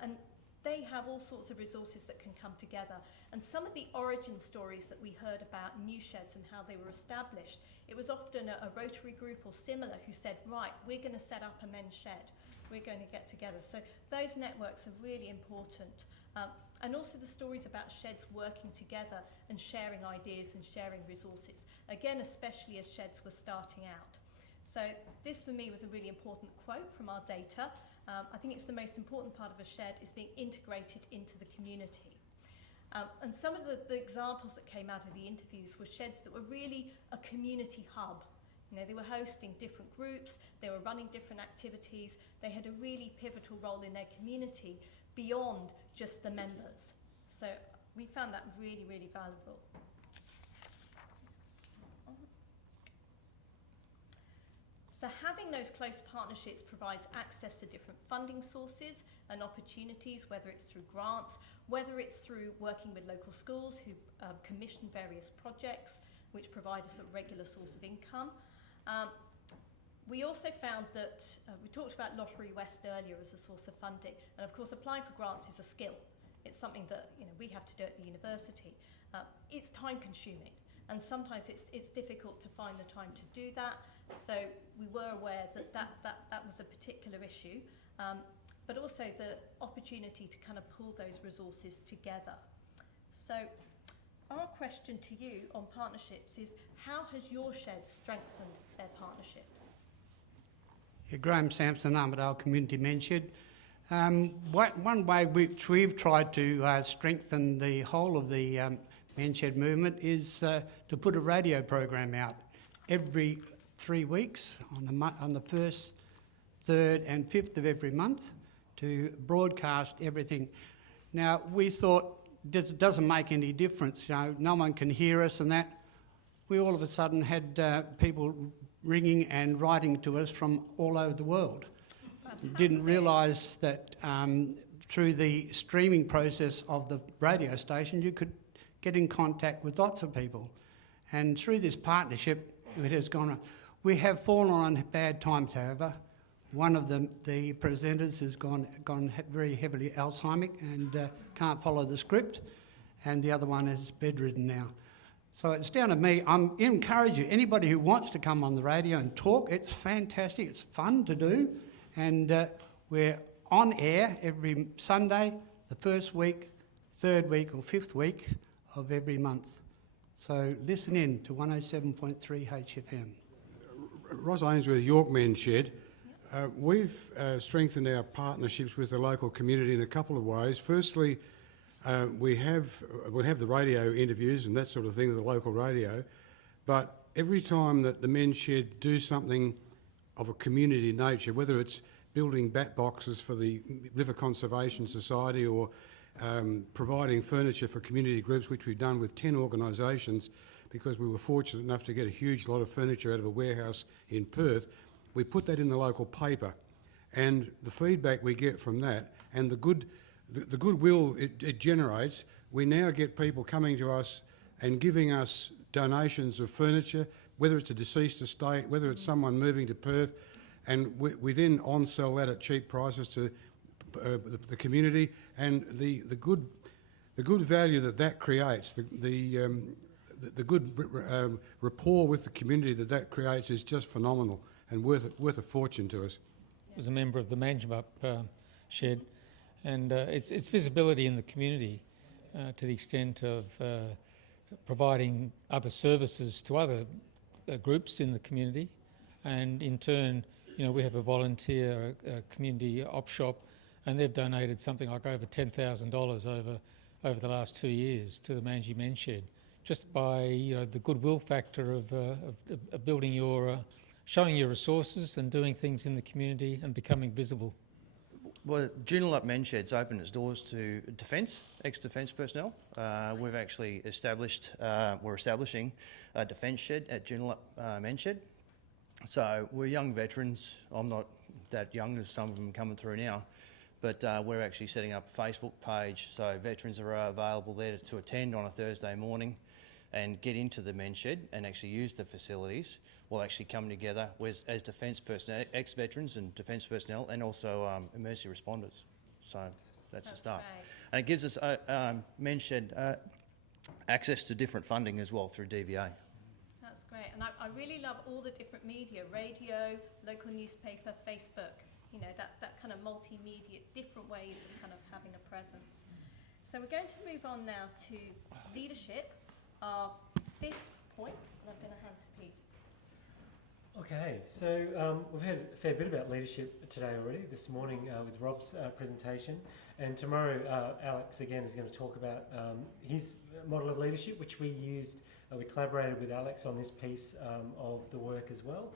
And they have all sorts of resources that can come together. And some of the origin stories that we heard about new sheds and how they were established, it was often a Rotary group or similar who said, right, we're going to set up a men's shed. We're going to get together. So those networks are really important. And also the stories about sheds working together and sharing ideas and sharing resources. Again, especially as sheds were starting out. So this for me was a really important quote from our data. I think it's the most important part of a shed is being integrated into the community. And some of the examples that came out of the interviews were sheds that were really a community hub. You know, they were hosting different groups, they were running different activities, they had a really pivotal role in their community beyond just the members. So we found that really, really valuable. So having those close partnerships provides access to different funding sources and opportunities, whether it's through grants, whether it's through working with local schools who commission various projects which provide a sort of regular source of income. We also found that, we talked about Lottery West earlier as a source of funding, and of course applying for grants is a skill. It's something that, you know, we have to do at the university. It's time consuming, and sometimes it's difficult to find the time to do that. So we were aware that was a particular issue, but also the opportunity to kind of pull those resources together. So our question to you on partnerships is, how has your shed strengthened their partnerships? Yeah, Graham Sampson, Armadale Community Men's Shed. One way which we've tried to strengthen the whole of the men's shed movement is to put a radio program out every 3 weeks on the 1st, 3rd and 5th of every month to broadcast everything. Now, we thought it doesn't make any difference, you know, no one can hear us and that. We all of a sudden had people ringing and writing to us from all over the world. Fantastic. Didn't realise that through the streaming process of the radio station you could get in contact with lots of people. And through this partnership it has gone on. We have fallen on bad times, however. One of the presenters has gone very heavily Alzheimer and can't follow the script, and the other one is bedridden now. So it's down to me. I encourage you, anybody who wants to come on the radio and talk, it's fantastic, it's fun to do, and we're on air every Sunday, the first week, third week or fifth week of every month. So listen in to 107.3 HFM. Ross Ainsworth, York Men's Shed. We've strengthened our partnerships with the local community in a couple of ways. Firstly, we'll have the radio interviews and that sort of thing with the local radio, but every time that the Men's Shed do something of a community nature, whether it's building bat boxes for the River Conservation Society or providing furniture for community groups, which we've done with 10 organisations, because we were fortunate enough to get a huge lot of furniture out of a warehouse in Perth. We put that in the local paper, and the feedback we get from that and the goodwill it generates, we now get people coming to us and giving us donations of furniture, whether it's a deceased estate, whether it's someone moving to Perth, and we then on-sell that at cheap prices to the community, and the good value that creates, the good rapport with the community that creates is just phenomenal and worth a fortune to us. As a member of the Manjimup Shed, and its visibility in the community to the extent of providing other services to other groups in the community, and in turn, we have a volunteer community op shop, and they've donated something like over $10,000 over the last 2 years to the Manji Men's Shed, just by the goodwill factor of building showing your resources and doing things in the community and becoming visible. Well, Joondalup Men's Shed's opened its doors to defence, ex-defence personnel. We've actually we're establishing a defence shed at Joondalup Men's Shed. So we're young veterans. I'm not that young, there's some of them coming through now, but we're actually setting up a Facebook page, so veterans are available there to attend on a Thursday morning and get into the men's shed and actually use the facilities. We'll actually come together as defence personnel, ex-veterans and defence personnel, and also emergency responders. So that's the start. Great. And it gives us men's shed access to different funding as well through DVA. That's great. And I really love all the different media, radio, local newspaper, Facebook, that kind of multimedia, different ways of kind of having a presence. So we're going to move on now to leadership, our fifth point, and I'm going to hand to Pete. Okay, so we've had a fair bit about leadership today already, this morning with Rob's presentation, and tomorrow Alex again is going to talk about his model of leadership, which we used, we collaborated with Alex on this piece of the work as well.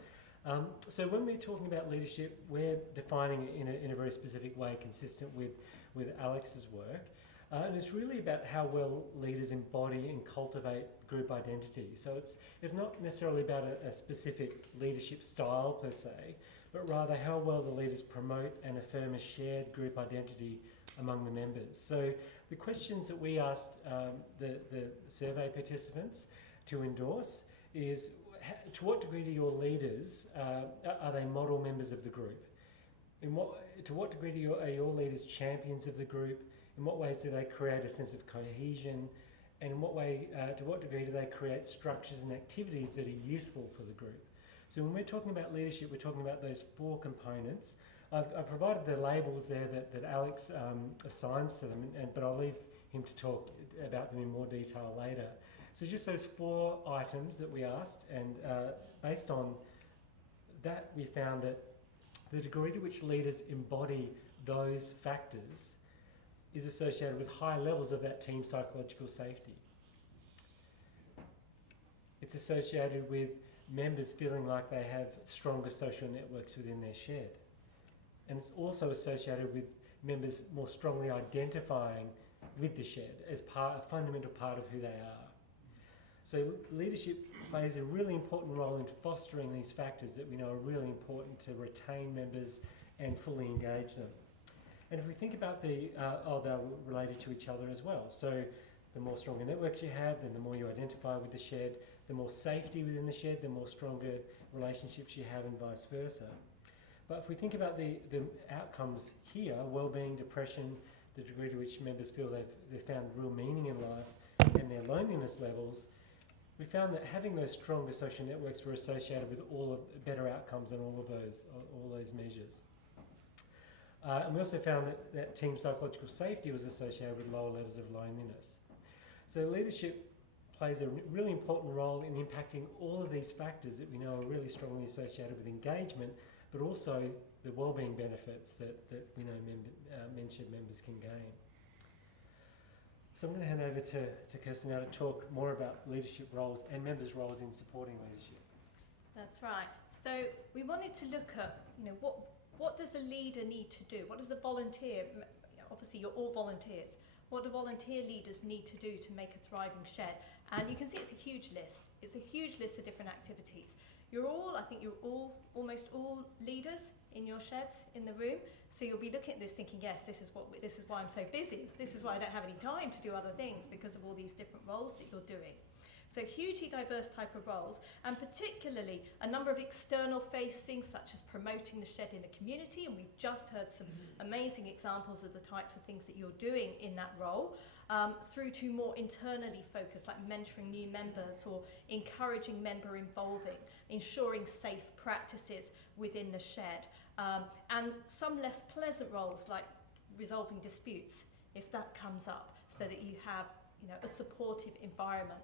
So when we're talking about leadership, we're defining it in a very specific way, consistent with Alex's work. And it's really about how well leaders embody and cultivate group identity. So it's not necessarily about a specific leadership style per se, but rather how well the leaders promote and affirm a shared group identity among the members. So the questions that we asked the survey participants to endorse is, to what degree do your leaders, are they model members of the group? To what degree are your leaders champions of the group? In what ways do they create a sense of cohesion? And in what way, to what degree do they create structures and activities that are useful for the group? So when we're talking about leadership, we're talking about those four components. I've provided the labels there that Alex assigns to them, but I'll leave him to talk about them in more detail later. So just those four items that we asked, and based on that, we found that the degree to which leaders embody those factors is associated with high levels of that team psychological safety. It's associated with members feeling like they have stronger social networks within their shed. And it's also associated with members more strongly identifying with the shed as a fundamental part of who they are. So leadership plays a really important role in fostering these factors that we know are really important to retain members and fully engage them. And if we think about they're related to each other as well. So the more stronger networks you have, then the more you identify with the shed, the more safety within the shed, the more stronger relationships you have, and vice versa. But if we think about the outcomes here, well-being, depression, the degree to which members feel they've found real meaning in life, and their loneliness levels, we found that having those stronger social networks were associated with better outcomes on all those measures. And we also found that team psychological safety was associated with lower levels of loneliness. So leadership plays a really important role in impacting all of these factors that we know are really strongly associated with engagement, but also the wellbeing benefits that we know MenShed members can gain. So I'm going to hand over to Kirsten now to talk more about leadership roles and members' roles in supporting leadership. That's right. So we wanted to look at, what does a leader need to do? What does a volunteer, obviously you're all volunteers, what do volunteer leaders need to do to make a thriving shed? And you can see it's a huge list. It's a huge list of different activities. Almost all leaders in your sheds in the room. So you'll be looking at this thinking, yes, this is why I'm so busy. This is why I don't have any time to do other things, because of all these different roles that you're doing. So hugely diverse type of roles, and particularly a number of external facing, such as promoting the shed in the community, and we've just heard some amazing examples of the types of things that you're doing in that role, through to more internally focused, like mentoring new members or encouraging member involving, ensuring safe practices within the shed, and some less pleasant roles like resolving disputes if that comes up, so that you have a supportive environment.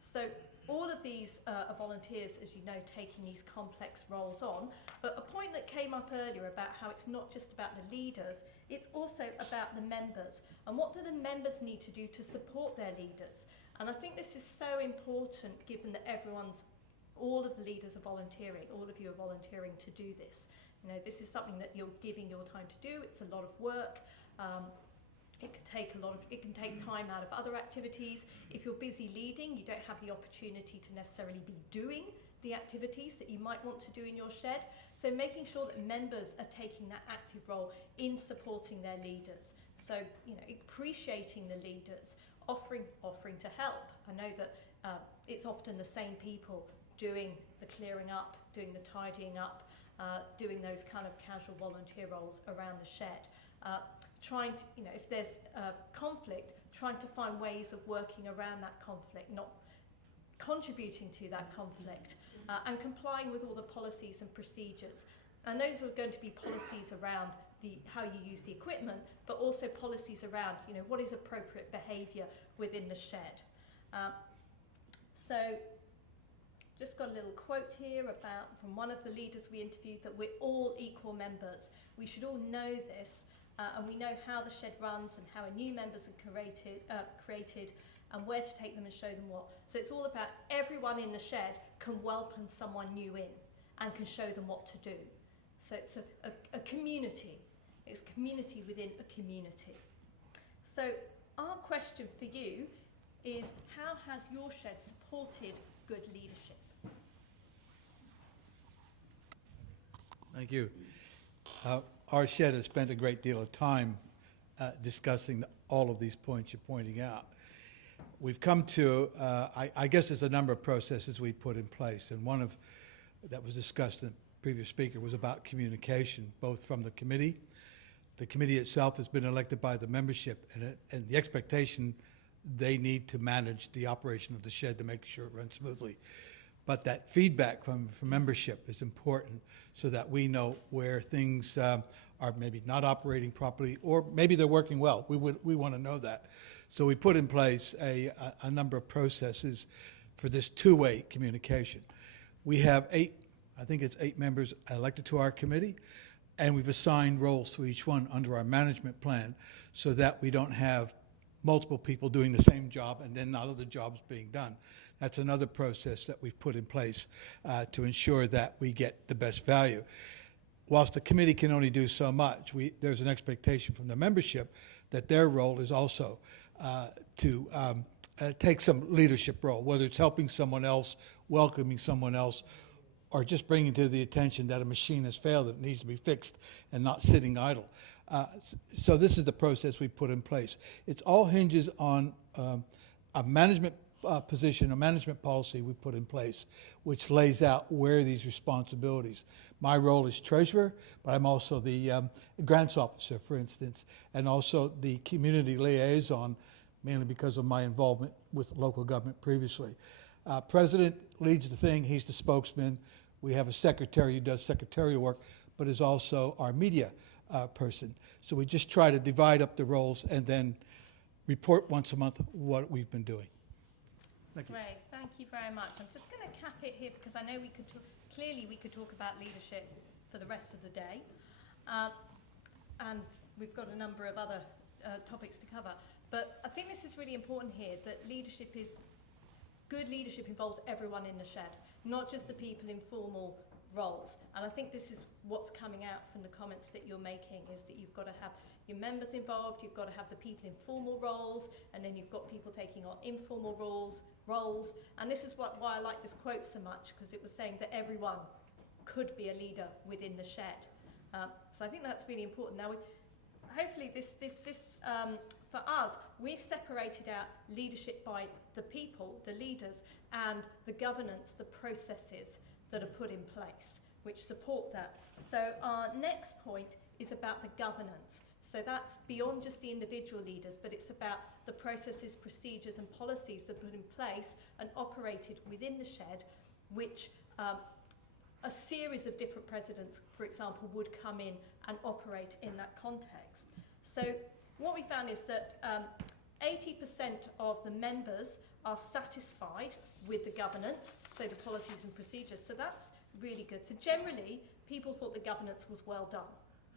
So all of these are volunteers, as you know, taking these complex roles on. But a point that came up earlier about how it's not just about the leaders, it's also about the members. And what do the members need to do to support their leaders? And I think this is so important, given that all of the leaders are volunteering, all of you are volunteering to do this. This is something that you're giving your time to do. It's a lot of work. It can take time out of other activities. If you're busy leading, you don't have the opportunity to necessarily be doing the activities that you might want to do in your shed. So making sure that members are taking that active role in supporting their leaders. So, appreciating the leaders, offering to help. I know that it's often the same people doing the clearing up, doing the tidying up, doing those kind of casual volunteer roles around the shed. Trying to, if there's conflict, trying to find ways of working around that conflict, not contributing to that conflict, and complying with all the policies and procedures. And those are going to be policies around how you use the equipment, but also policies around, what is appropriate behaviour within the shed. So, just got a little quote here from one of the leaders we interviewed, that we're all equal members. We should all know this. And we know how the shed runs and how new members are created and where to take them and show them what. So it's all about everyone in the shed can welcome someone new in and can show them what to do. So it's a community. It's community within a community. So our question for you is, how has your shed supported good leadership? Thank you. Our shed has spent a great deal of time discussing all of these points you're pointing out. We've come to, I guess there's a number of processes we put in place, and one of that was discussed in the previous speaker was about communication, both from the committee. The committee itself has been elected by the membership, and the expectation, they need to manage the operation of the shed to make sure it runs smoothly. But that feedback from membership is important, so that we know where things are maybe not operating properly, or maybe they're working well. We want to know that. So we put in place a number of processes for this two-way communication. We have I think it's eight members elected to our committee, and we've assigned roles to each one under our management plan, so that we don't have multiple people doing the same job and then not other jobs being done. That's another process that we've put in place to ensure that we get the best value. Whilst the committee can only do so much, there's an expectation from the membership that their role is also to take some leadership role, whether it's helping someone else, welcoming someone else, or just bringing to the attention that a machine has failed, that it needs to be fixed, and not sitting idle. So this is the process we put in place. It all hinges on a management position, a management policy we put in place, which lays out where these responsibilities. My role is treasurer, but I'm also the grants officer, for instance, and also the community liaison, mainly because of my involvement with local government previously. President leads the thing, he's the spokesman. We have a secretary who does secretarial work, but is also our media person. So we just try to divide up the roles and then report once a month what we've been doing. Thank you. Great, thank you very much. I'm just going to cap it here because I know we could clearly we could talk about leadership for the rest of the day, and we've got a number of other topics to cover. But I think this is really important here, that good leadership involves everyone in the shed, not just the people in formal roles. And I think this is what's coming out from the comments that you're making, is that you've got to have your members involved, you've got to have the people in formal roles, and then you've got people taking on informal roles. And this is why I like this quote so much, because it was saying that everyone could be a leader within the shed. So I think that's really important. Now, hopefully this for us, we've separated out leadership by the people, the leaders, and the governance, the processes that are put in place, which support that. So our next point is about the governance. So that's beyond just the individual leaders, but it's about the processes, procedures and policies that are put in place and operated within the shed, which a series of different presidents, for example, would come in and operate in that context. So what we found is that 80% of the members are satisfied with the governance, so the policies and procedures. So that's really good. So generally, people thought the governance was well done.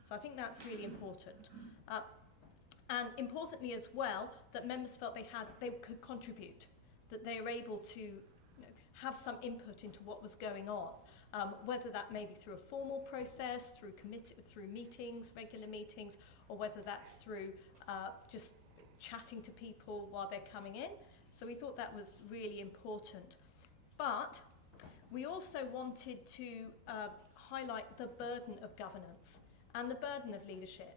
So I think that's really important. And importantly as well, that members felt they could contribute, that they were able to have some input into what was going on, whether that may be through a formal process, through meetings, regular meetings, or whether that's through just chatting to people while they're coming in. So we thought that was really important. But we also wanted to highlight the burden of governance and the burden of leadership.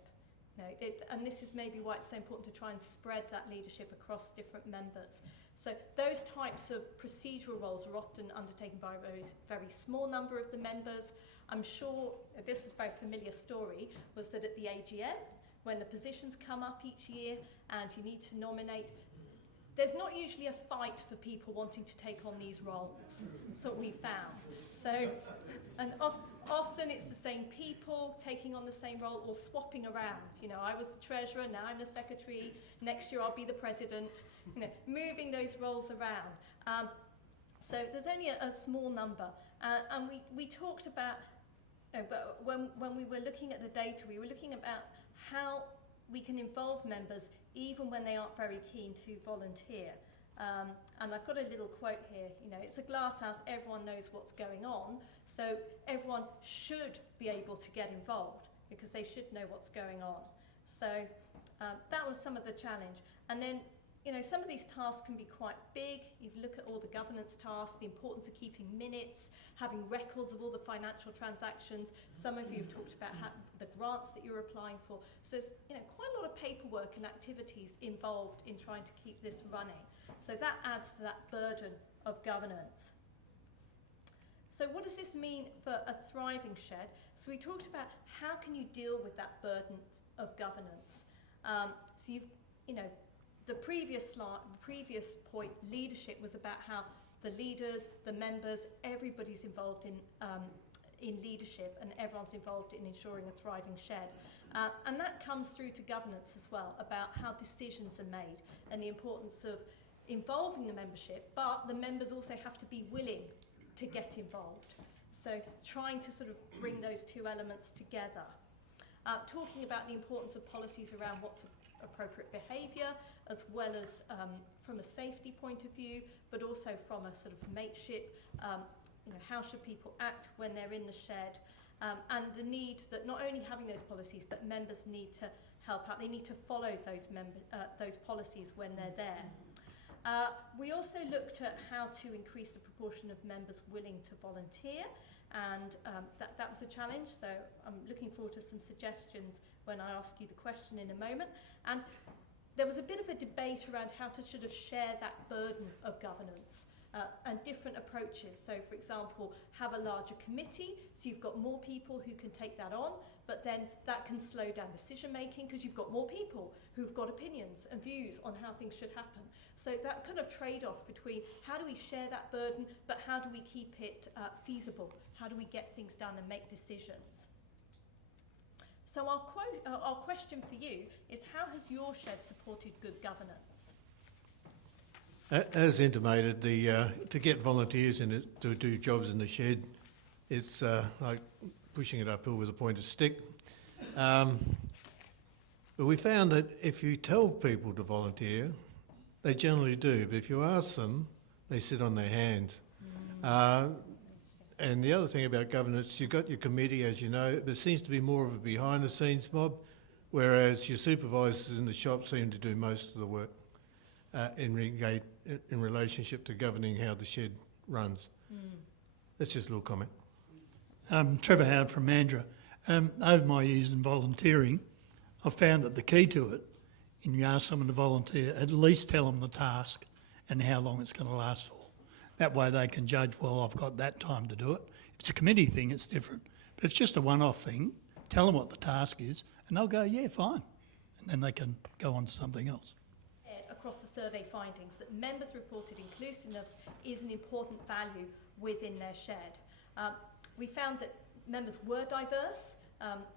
And this is maybe why it's so important to try and spread that leadership across different members. So those types of procedural roles are often undertaken by a very small number of the members. I'm sure this is a very familiar story, was that at the AGM, when the positions come up each year and you need to nominate, there's not usually a fight for people wanting to take on these roles. That's what we found. So, and often it's the same people taking on the same role or swapping around. I was the treasurer, now I'm the secretary, next year I'll be the president, moving those roles around. So there's only a small number. And we talked about, but when we were looking at the data, we were looking about how we can involve members even when they aren't very keen to volunteer. And I've got a little quote here, it's a glass house, everyone knows what's going on, so everyone should be able to get involved because they should know what's going on. So that was some of the challenge. And then, some of these tasks can be quite big. You look at all the governance tasks, the importance of keeping minutes, having records of all the financial transactions. Some of you have talked about the grants that you're applying for. So there's quite a lot of paperwork and activities involved in trying to keep this running. So that adds to that burden of governance. So what does this mean for a thriving shed? So we talked about how can you deal with that burden of governance. So the previous point, leadership, was about how the leaders, the members, everybody's involved in leadership, and everyone's involved in ensuring a thriving shed. And that comes through to governance as well, about how decisions are made and the importance of involving the membership, but the members also have to be willing to get involved. So trying to sort of bring those two elements together. Talking about the importance of policies around what's appropriate behaviour, as well as from a safety point of view, but also from a sort of mateship, how should people act when they're in the shed, and the need that not only having those policies, but members need to help out. They need to follow those policies when they're there. We also looked at how to increase the proportion of members willing to volunteer, and that was a challenge, so I'm looking forward to some suggestions when I ask you the question in a moment. And there was a bit of a debate around how to sort of share that burden of governance and different approaches. So, for example, have a larger committee, so you've got more people who can take that on, but then that can slow down decision making because you've got more people who've got opinions and views on how things should happen. So that kind of trade-off between how do we share that burden, but how do we keep it feasible? How do we get things done and make decisions? So our question for you is, how has your shed supported good governance? As intimated, to get volunteers in it to do jobs in the shed, it's like pushing it uphill with a pointed stick. But we found that if you tell people to volunteer, they generally do. But if you ask them, they sit on their hands. And the other thing about governance, you've got your committee, as you know. There seems to be more of a behind-the-scenes mob, whereas your supervisors in the shop seem to do most of the work in relationship to governing how the shed runs. That's just a little comment. Trevor Howard from Mandurah. Over my years in volunteering, I've found that the key to it, when you ask someone to volunteer, at least tell them the task and how long it's going to last for. That way they can judge, well, I've got that time to do it. If it's a committee thing, it's different. But if it's just a one-off thing, tell them what the task is and they'll go, yeah, fine. And then they can go on to something else. Across the survey findings, that members reported inclusiveness is an important value within their shed. We found that members were diverse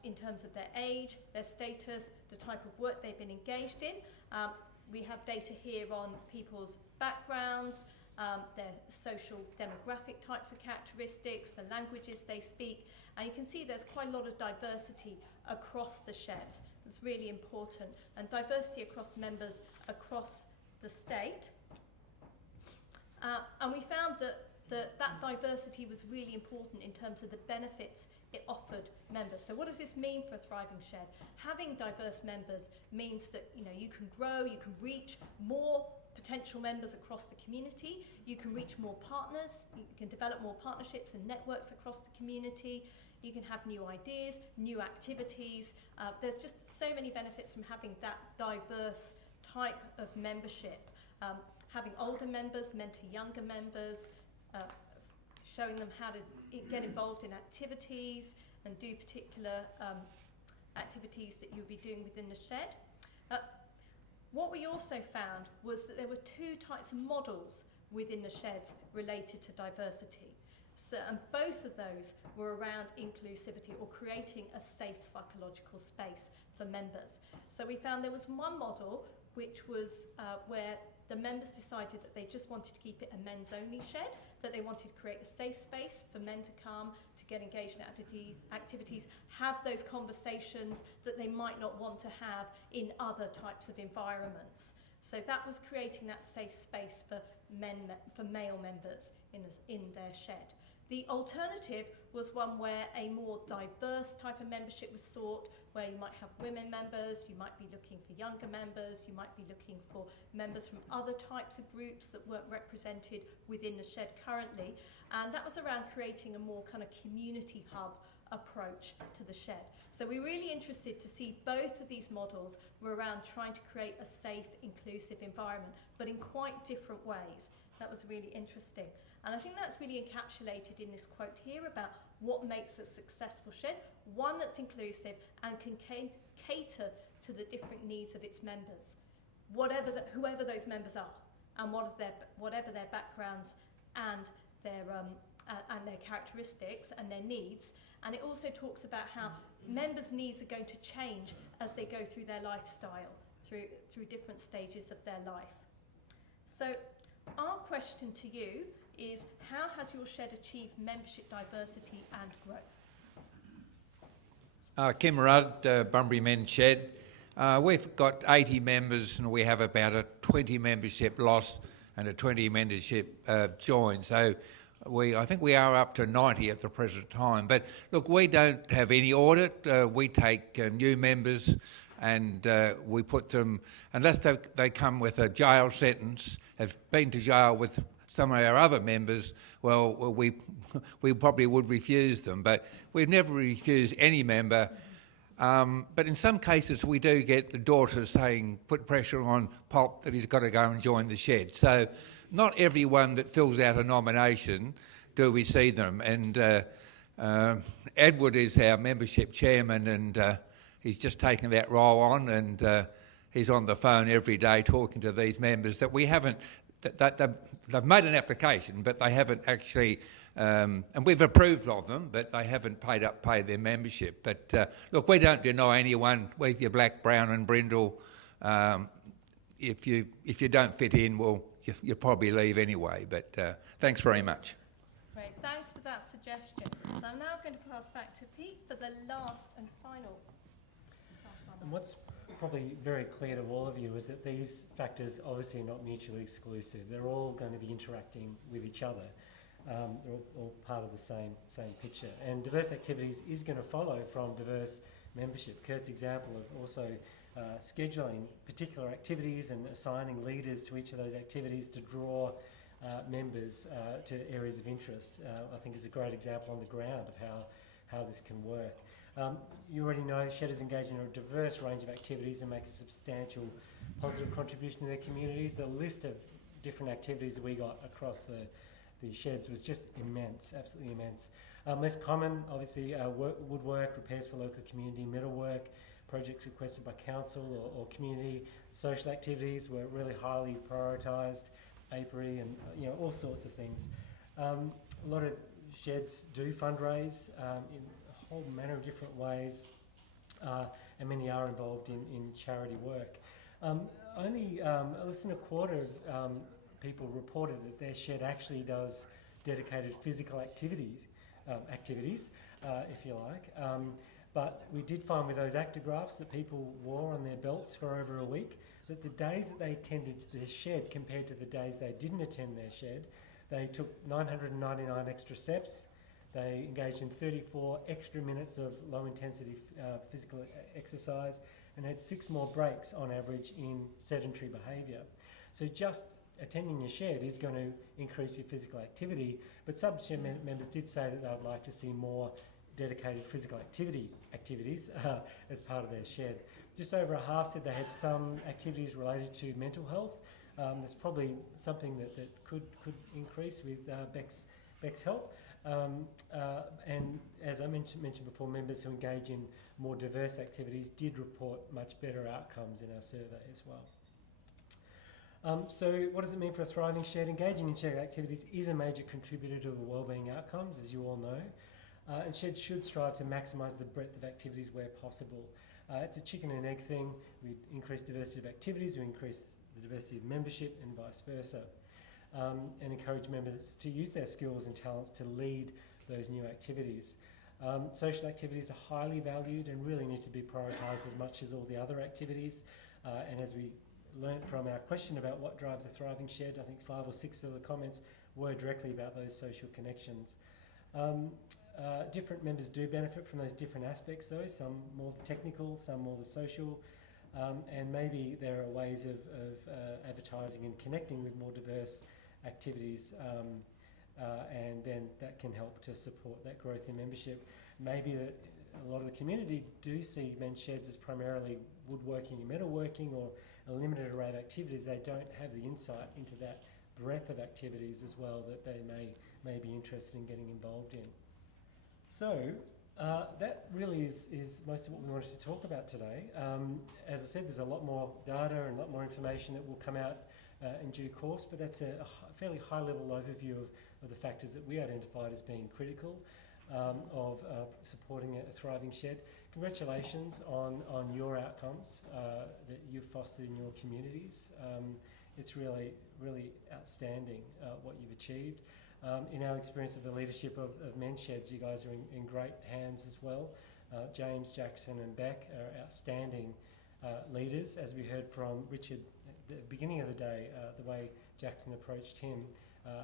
in terms of their age, their status, the type of work they've been engaged in. We have data here on people's backgrounds, their social demographic types of characteristics, the languages they speak, and you can see there's quite a lot of diversity across the sheds. It's really important, and diversity across members across the state. And we found that that diversity was really important in terms of the benefits it offered members. So what does this mean for a thriving shed? Having diverse members means that you can grow, you can reach more potential members across the community, you can reach more partners, you can develop more partnerships and networks across the community, you can have new ideas, new activities. There's just so many benefits from having that diverse type of membership. Having older members mentor younger members, showing them how to get involved in activities and do particular activities that you'll be doing within the shed. What we also found was that there were two types of models within the sheds related to diversity. And both of those were around inclusivity or creating a safe psychological space for members. So we found there was one model which was where the members decided that they just wanted to keep it a men's-only shed, that they wanted to create a safe space for men to come, to get engaged in activities, have those conversations that they might not want to have in other types of environments. So that was creating that safe space for male members in their shed. The alternative was one where a more diverse type of membership was sought, where you might have women members, you might be looking for younger members, you might be looking for members from other types of groups that weren't represented within the shed currently. And that was around creating a more kind of community hub approach to the shed. So we're really interested to see both of these models were around trying to create a safe, inclusive environment, but in quite different ways. That was really interesting. And I think that's really encapsulated in this quote here about what makes a successful shed, one that's inclusive and can cater to the different needs of its members, whoever those members are, and whatever their backgrounds and their characteristics and their needs. And it also talks about how members' needs are going to change as they go through their lifestyle, through different stages of their life. So our question to you is, how has your shed achieved membership diversity and growth? Kim Rudd, Bunbury Men's Shed. We've got 80 members and we have about a 20 membership loss and a 20 membership join. So I think we are up to 90 at the present time. But look, we don't have any audit. We take new members and we put them, unless they come with a jail sentence, have been to jail with some of our other members, well, we probably would refuse them, but we've never refused any member. But in some cases, we do get the daughters saying, put pressure on Pop that he's got to go and join the shed. So not everyone that fills out a nomination do we see them. And Edward is our membership chairman, and he's just taken that role on, and he's on the phone every day talking to these members that we haven't, they've made an application, but they haven't actually, and we've approved of them, but they haven't paid their membership. But look, we don't deny anyone, whether you're black, brown and brindle. If you don't fit in, well, you'll probably leave anyway. But thanks very much. Great, thanks for that suggestion. So I'm now going to pass back to Pete for the last and final. And what's probably very clear to all of you is that these factors obviously are not mutually exclusive. They're all going to be interacting with each other. They're all part of the same picture. And diverse activities is going to follow from diverse membership. Kurt's example of also scheduling particular activities and assigning leaders to each of those activities to draw members to areas of interest, I think is a great example on the ground of how this can work. You already know Shed is engaged in a diverse range of activities and makes a substantial positive contribution to their communities. The list of different activities that we got across the sheds was just immense, absolutely immense. Most common, obviously, woodwork, repairs for local community, metalwork, projects requested by council or community. Social activities were really highly prioritised, apiary and all sorts of things. A lot of sheds do fundraise in a whole manner of different ways, and many are involved in charity work. Only less than a quarter of people reported that their shed actually does dedicated physical activities, if you like. But we did find with those actigraphs that people wore on their belts for over a week, that the days that they attended their shed compared to the days they didn't attend their shed, they took 999 extra steps, they engaged in 34 extra minutes of low intensity physical exercise, and had 6 more breaks on average in sedentary behaviour. So just attending your shed is going to increase your physical activity, but sub-shed members did say that they would like to see more dedicated physical activities as part of their shed. Just over a half said they had some activities related to mental health. That's probably something that could increase with Beck's help. And as I mentioned before, members who engage in more diverse activities did report much better outcomes in our survey as well. So what does it mean for a thriving shed? Engaging in shared activities is a major contributor to wellbeing outcomes, as you all know. And sheds should strive to maximise the breadth of activities where possible. It's a chicken and egg thing. We increase diversity of activities, we increase the diversity of membership and vice versa. And encourage members to use their skills and talents to lead those new activities. Social activities are highly valued and really need to be prioritised as much as all the other activities. And as we learnt from our question about what drives a thriving shed, I think 5 or 6 of the comments were directly about those social connections. Different members do benefit from those different aspects though, some more the technical, some more the social, and maybe there are ways of advertising and connecting with more diverse activities, and then that can help to support that growth in membership. Maybe that a lot of the community do see men's sheds as primarily woodworking and metalworking or a limited array of activities. They don't have the insight into that breadth of activities as well that they may be interested in getting involved in. So that really is most of what we wanted to talk about today. As I said, there's a lot more data and a lot more information that will come out in due course, but that's a fairly high-level overview of the factors that we identified as being critical of supporting a thriving shed. Congratulations on your outcomes that you've fostered in your communities. It's really, really outstanding what you've achieved. In our experience of the leadership of men's sheds, you guys are in great hands as well. James, Jackson and Beck are outstanding leaders, as we heard from Richard at the beginning of the day, the way Jackson approached him.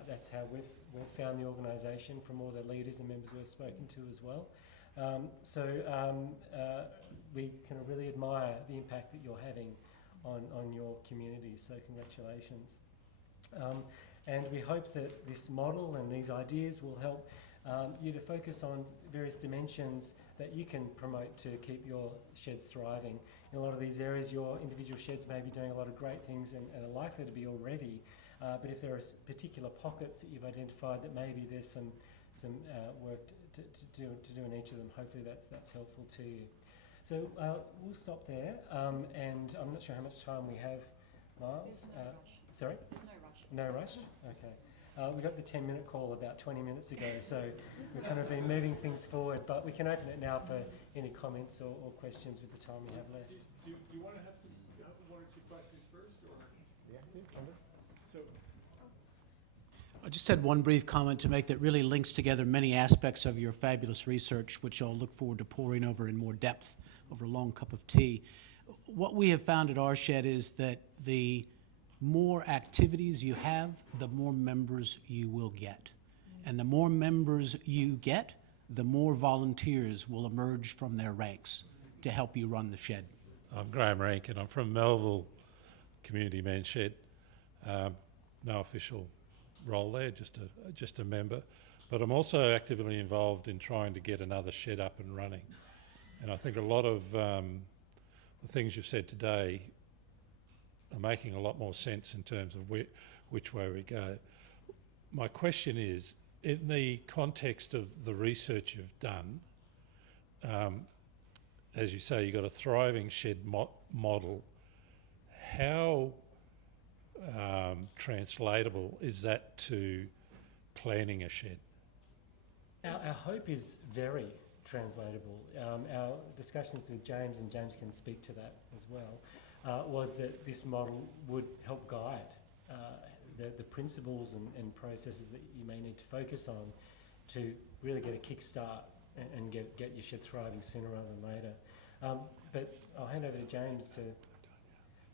That's how we've found the organisation from all the leaders and members we've spoken to as well. We can really admire the impact that you're having on your community, so congratulations. And we hope that this model and these ideas will help you to focus on various dimensions that you can promote to keep your sheds thriving. In a lot of these areas, your individual sheds may be doing a lot of great things and are likely to be already, but if there are particular pockets that you've identified that maybe there's some work to do in each of them, hopefully that's helpful to you. So we'll stop there, and I'm not sure how much time we have, Miles. There's no rush. Sorry? There's no rush. No rush? Okay. We got the 10-minute call about 20 minutes ago, so we've kind of been moving things forward, but we can open it now for any comments or questions with the time we have left. Do you want to have one or two questions first? Or? Yeah. So I just had one brief comment to make that really links together many aspects of your fabulous research, which I'll look forward to poring over in more depth over a long cup of tea. What we have found at our shed is that the more activities you have, the more members you will get. And the more members you get, the more volunteers will emerge from their ranks to help you run the shed. I'm Graham Rankin. I'm from Melville Community Man Shed. No official role there, just a member. But I'm also actively involved in trying to get another shed up and running. And I think a lot of the things you've said today are making a lot more sense in terms of which way we go. My question is, in the context of the research you've done, as you say, you've got a thriving shed model. How translatable is that to planning a shed? Our hope is very translatable. Our discussions with James, and James can speak to that as well, was that this model would help guide the principles and processes that you may need to focus on to really get a kickstart and get your shed thriving sooner rather than later. But I'll hand over to James to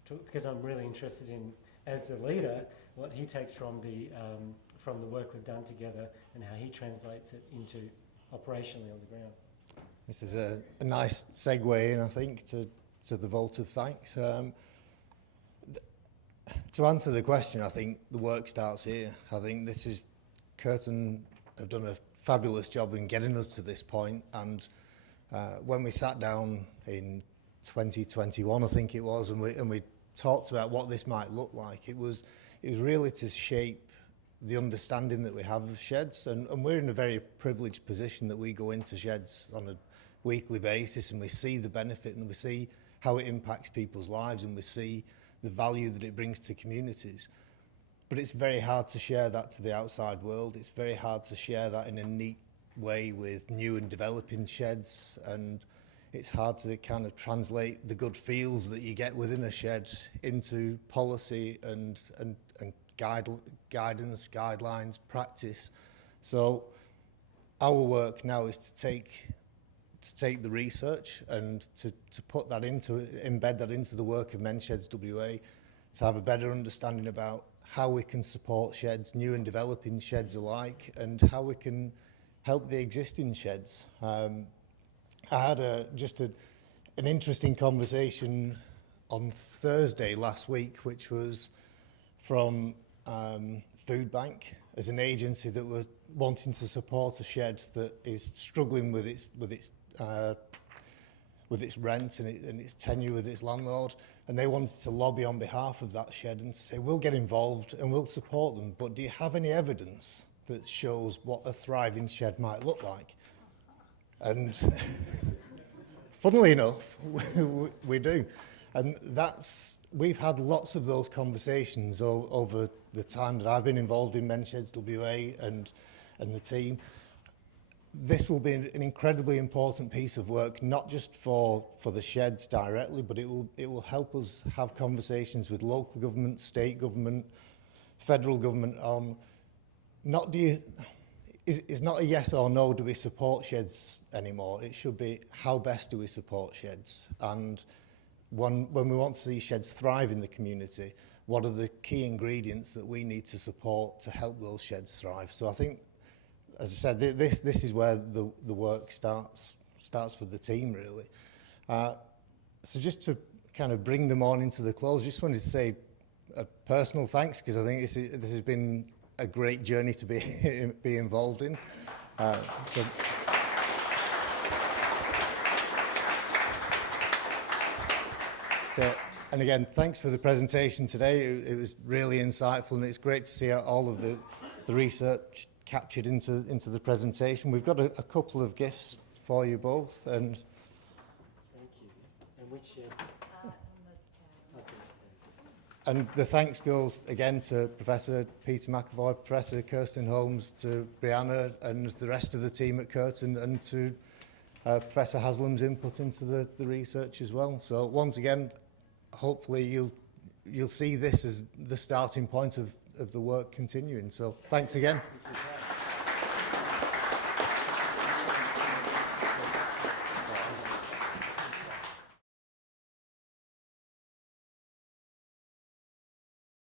talk, because I'm really interested in, as the leader, what he takes from the work we've done together and how he translates it into operationally on the ground. This is a nice segue in, I think, to the vote of thanks. To answer the question, I think the work starts here. I think Curtin have done a fabulous job in getting us to this point, and when we sat down in 2021, I think it was, and we talked about what this might look like, it was really to shape the understanding that we have of sheds, and we're in a very privileged position that we go into sheds on a weekly basis and we see the benefit and we see how it impacts people's lives and we see the value that it brings to communities. But it's very hard to share that to the outside world. It's very hard to share that in a neat way with new and developing sheds, and it's hard to kind of translate the good feels that you get within a shed into policy and guidance, guidelines, practice. So our work now is to take the research and to put that embed that into the work of Men's Sheds WA, to have a better understanding about how we can support sheds, new and developing sheds alike, and how we can help the existing sheds. I had an interesting conversation on Thursday last week, which was from Food Bank as an agency that was wanting to support a shed that is struggling with its rent and its tenure with its landlord, and they wanted to lobby on behalf of that shed and to say, we'll get involved and we'll support them, but do you have any evidence that shows what a thriving shed might look like? And funnily enough, we do. And we've had lots of those conversations over the time that I've been involved in Men's Sheds WA and the team. This will be an incredibly important piece of work, not just for the sheds directly, but it will help us have conversations with local government, state government, federal government on it's not a yes or no, do we support sheds anymore? It should be, how best do we support sheds? And when we want to see sheds thrive in the community, what are the key ingredients that we need to support to help those sheds thrive? So I think, as I said, this is where the work starts for the team, really. So just to kind of bring the morning to the close, just wanted to say a personal thanks, because I think this has been a great journey to be involved in. And again, thanks for the presentation today. It was really insightful, and it's great to see all of the research captured into the presentation. We've got a couple of gifts for you both, and thank you. And which and the thanks goes again to Professor Peter McEvoy, Professor Kirsten Holmes, to Brianna and the rest of the team at Curtin, and to Professor Haslam's input into the research as well. So once again, hopefully you'll see this as the starting point of the work continuing. So thanks again.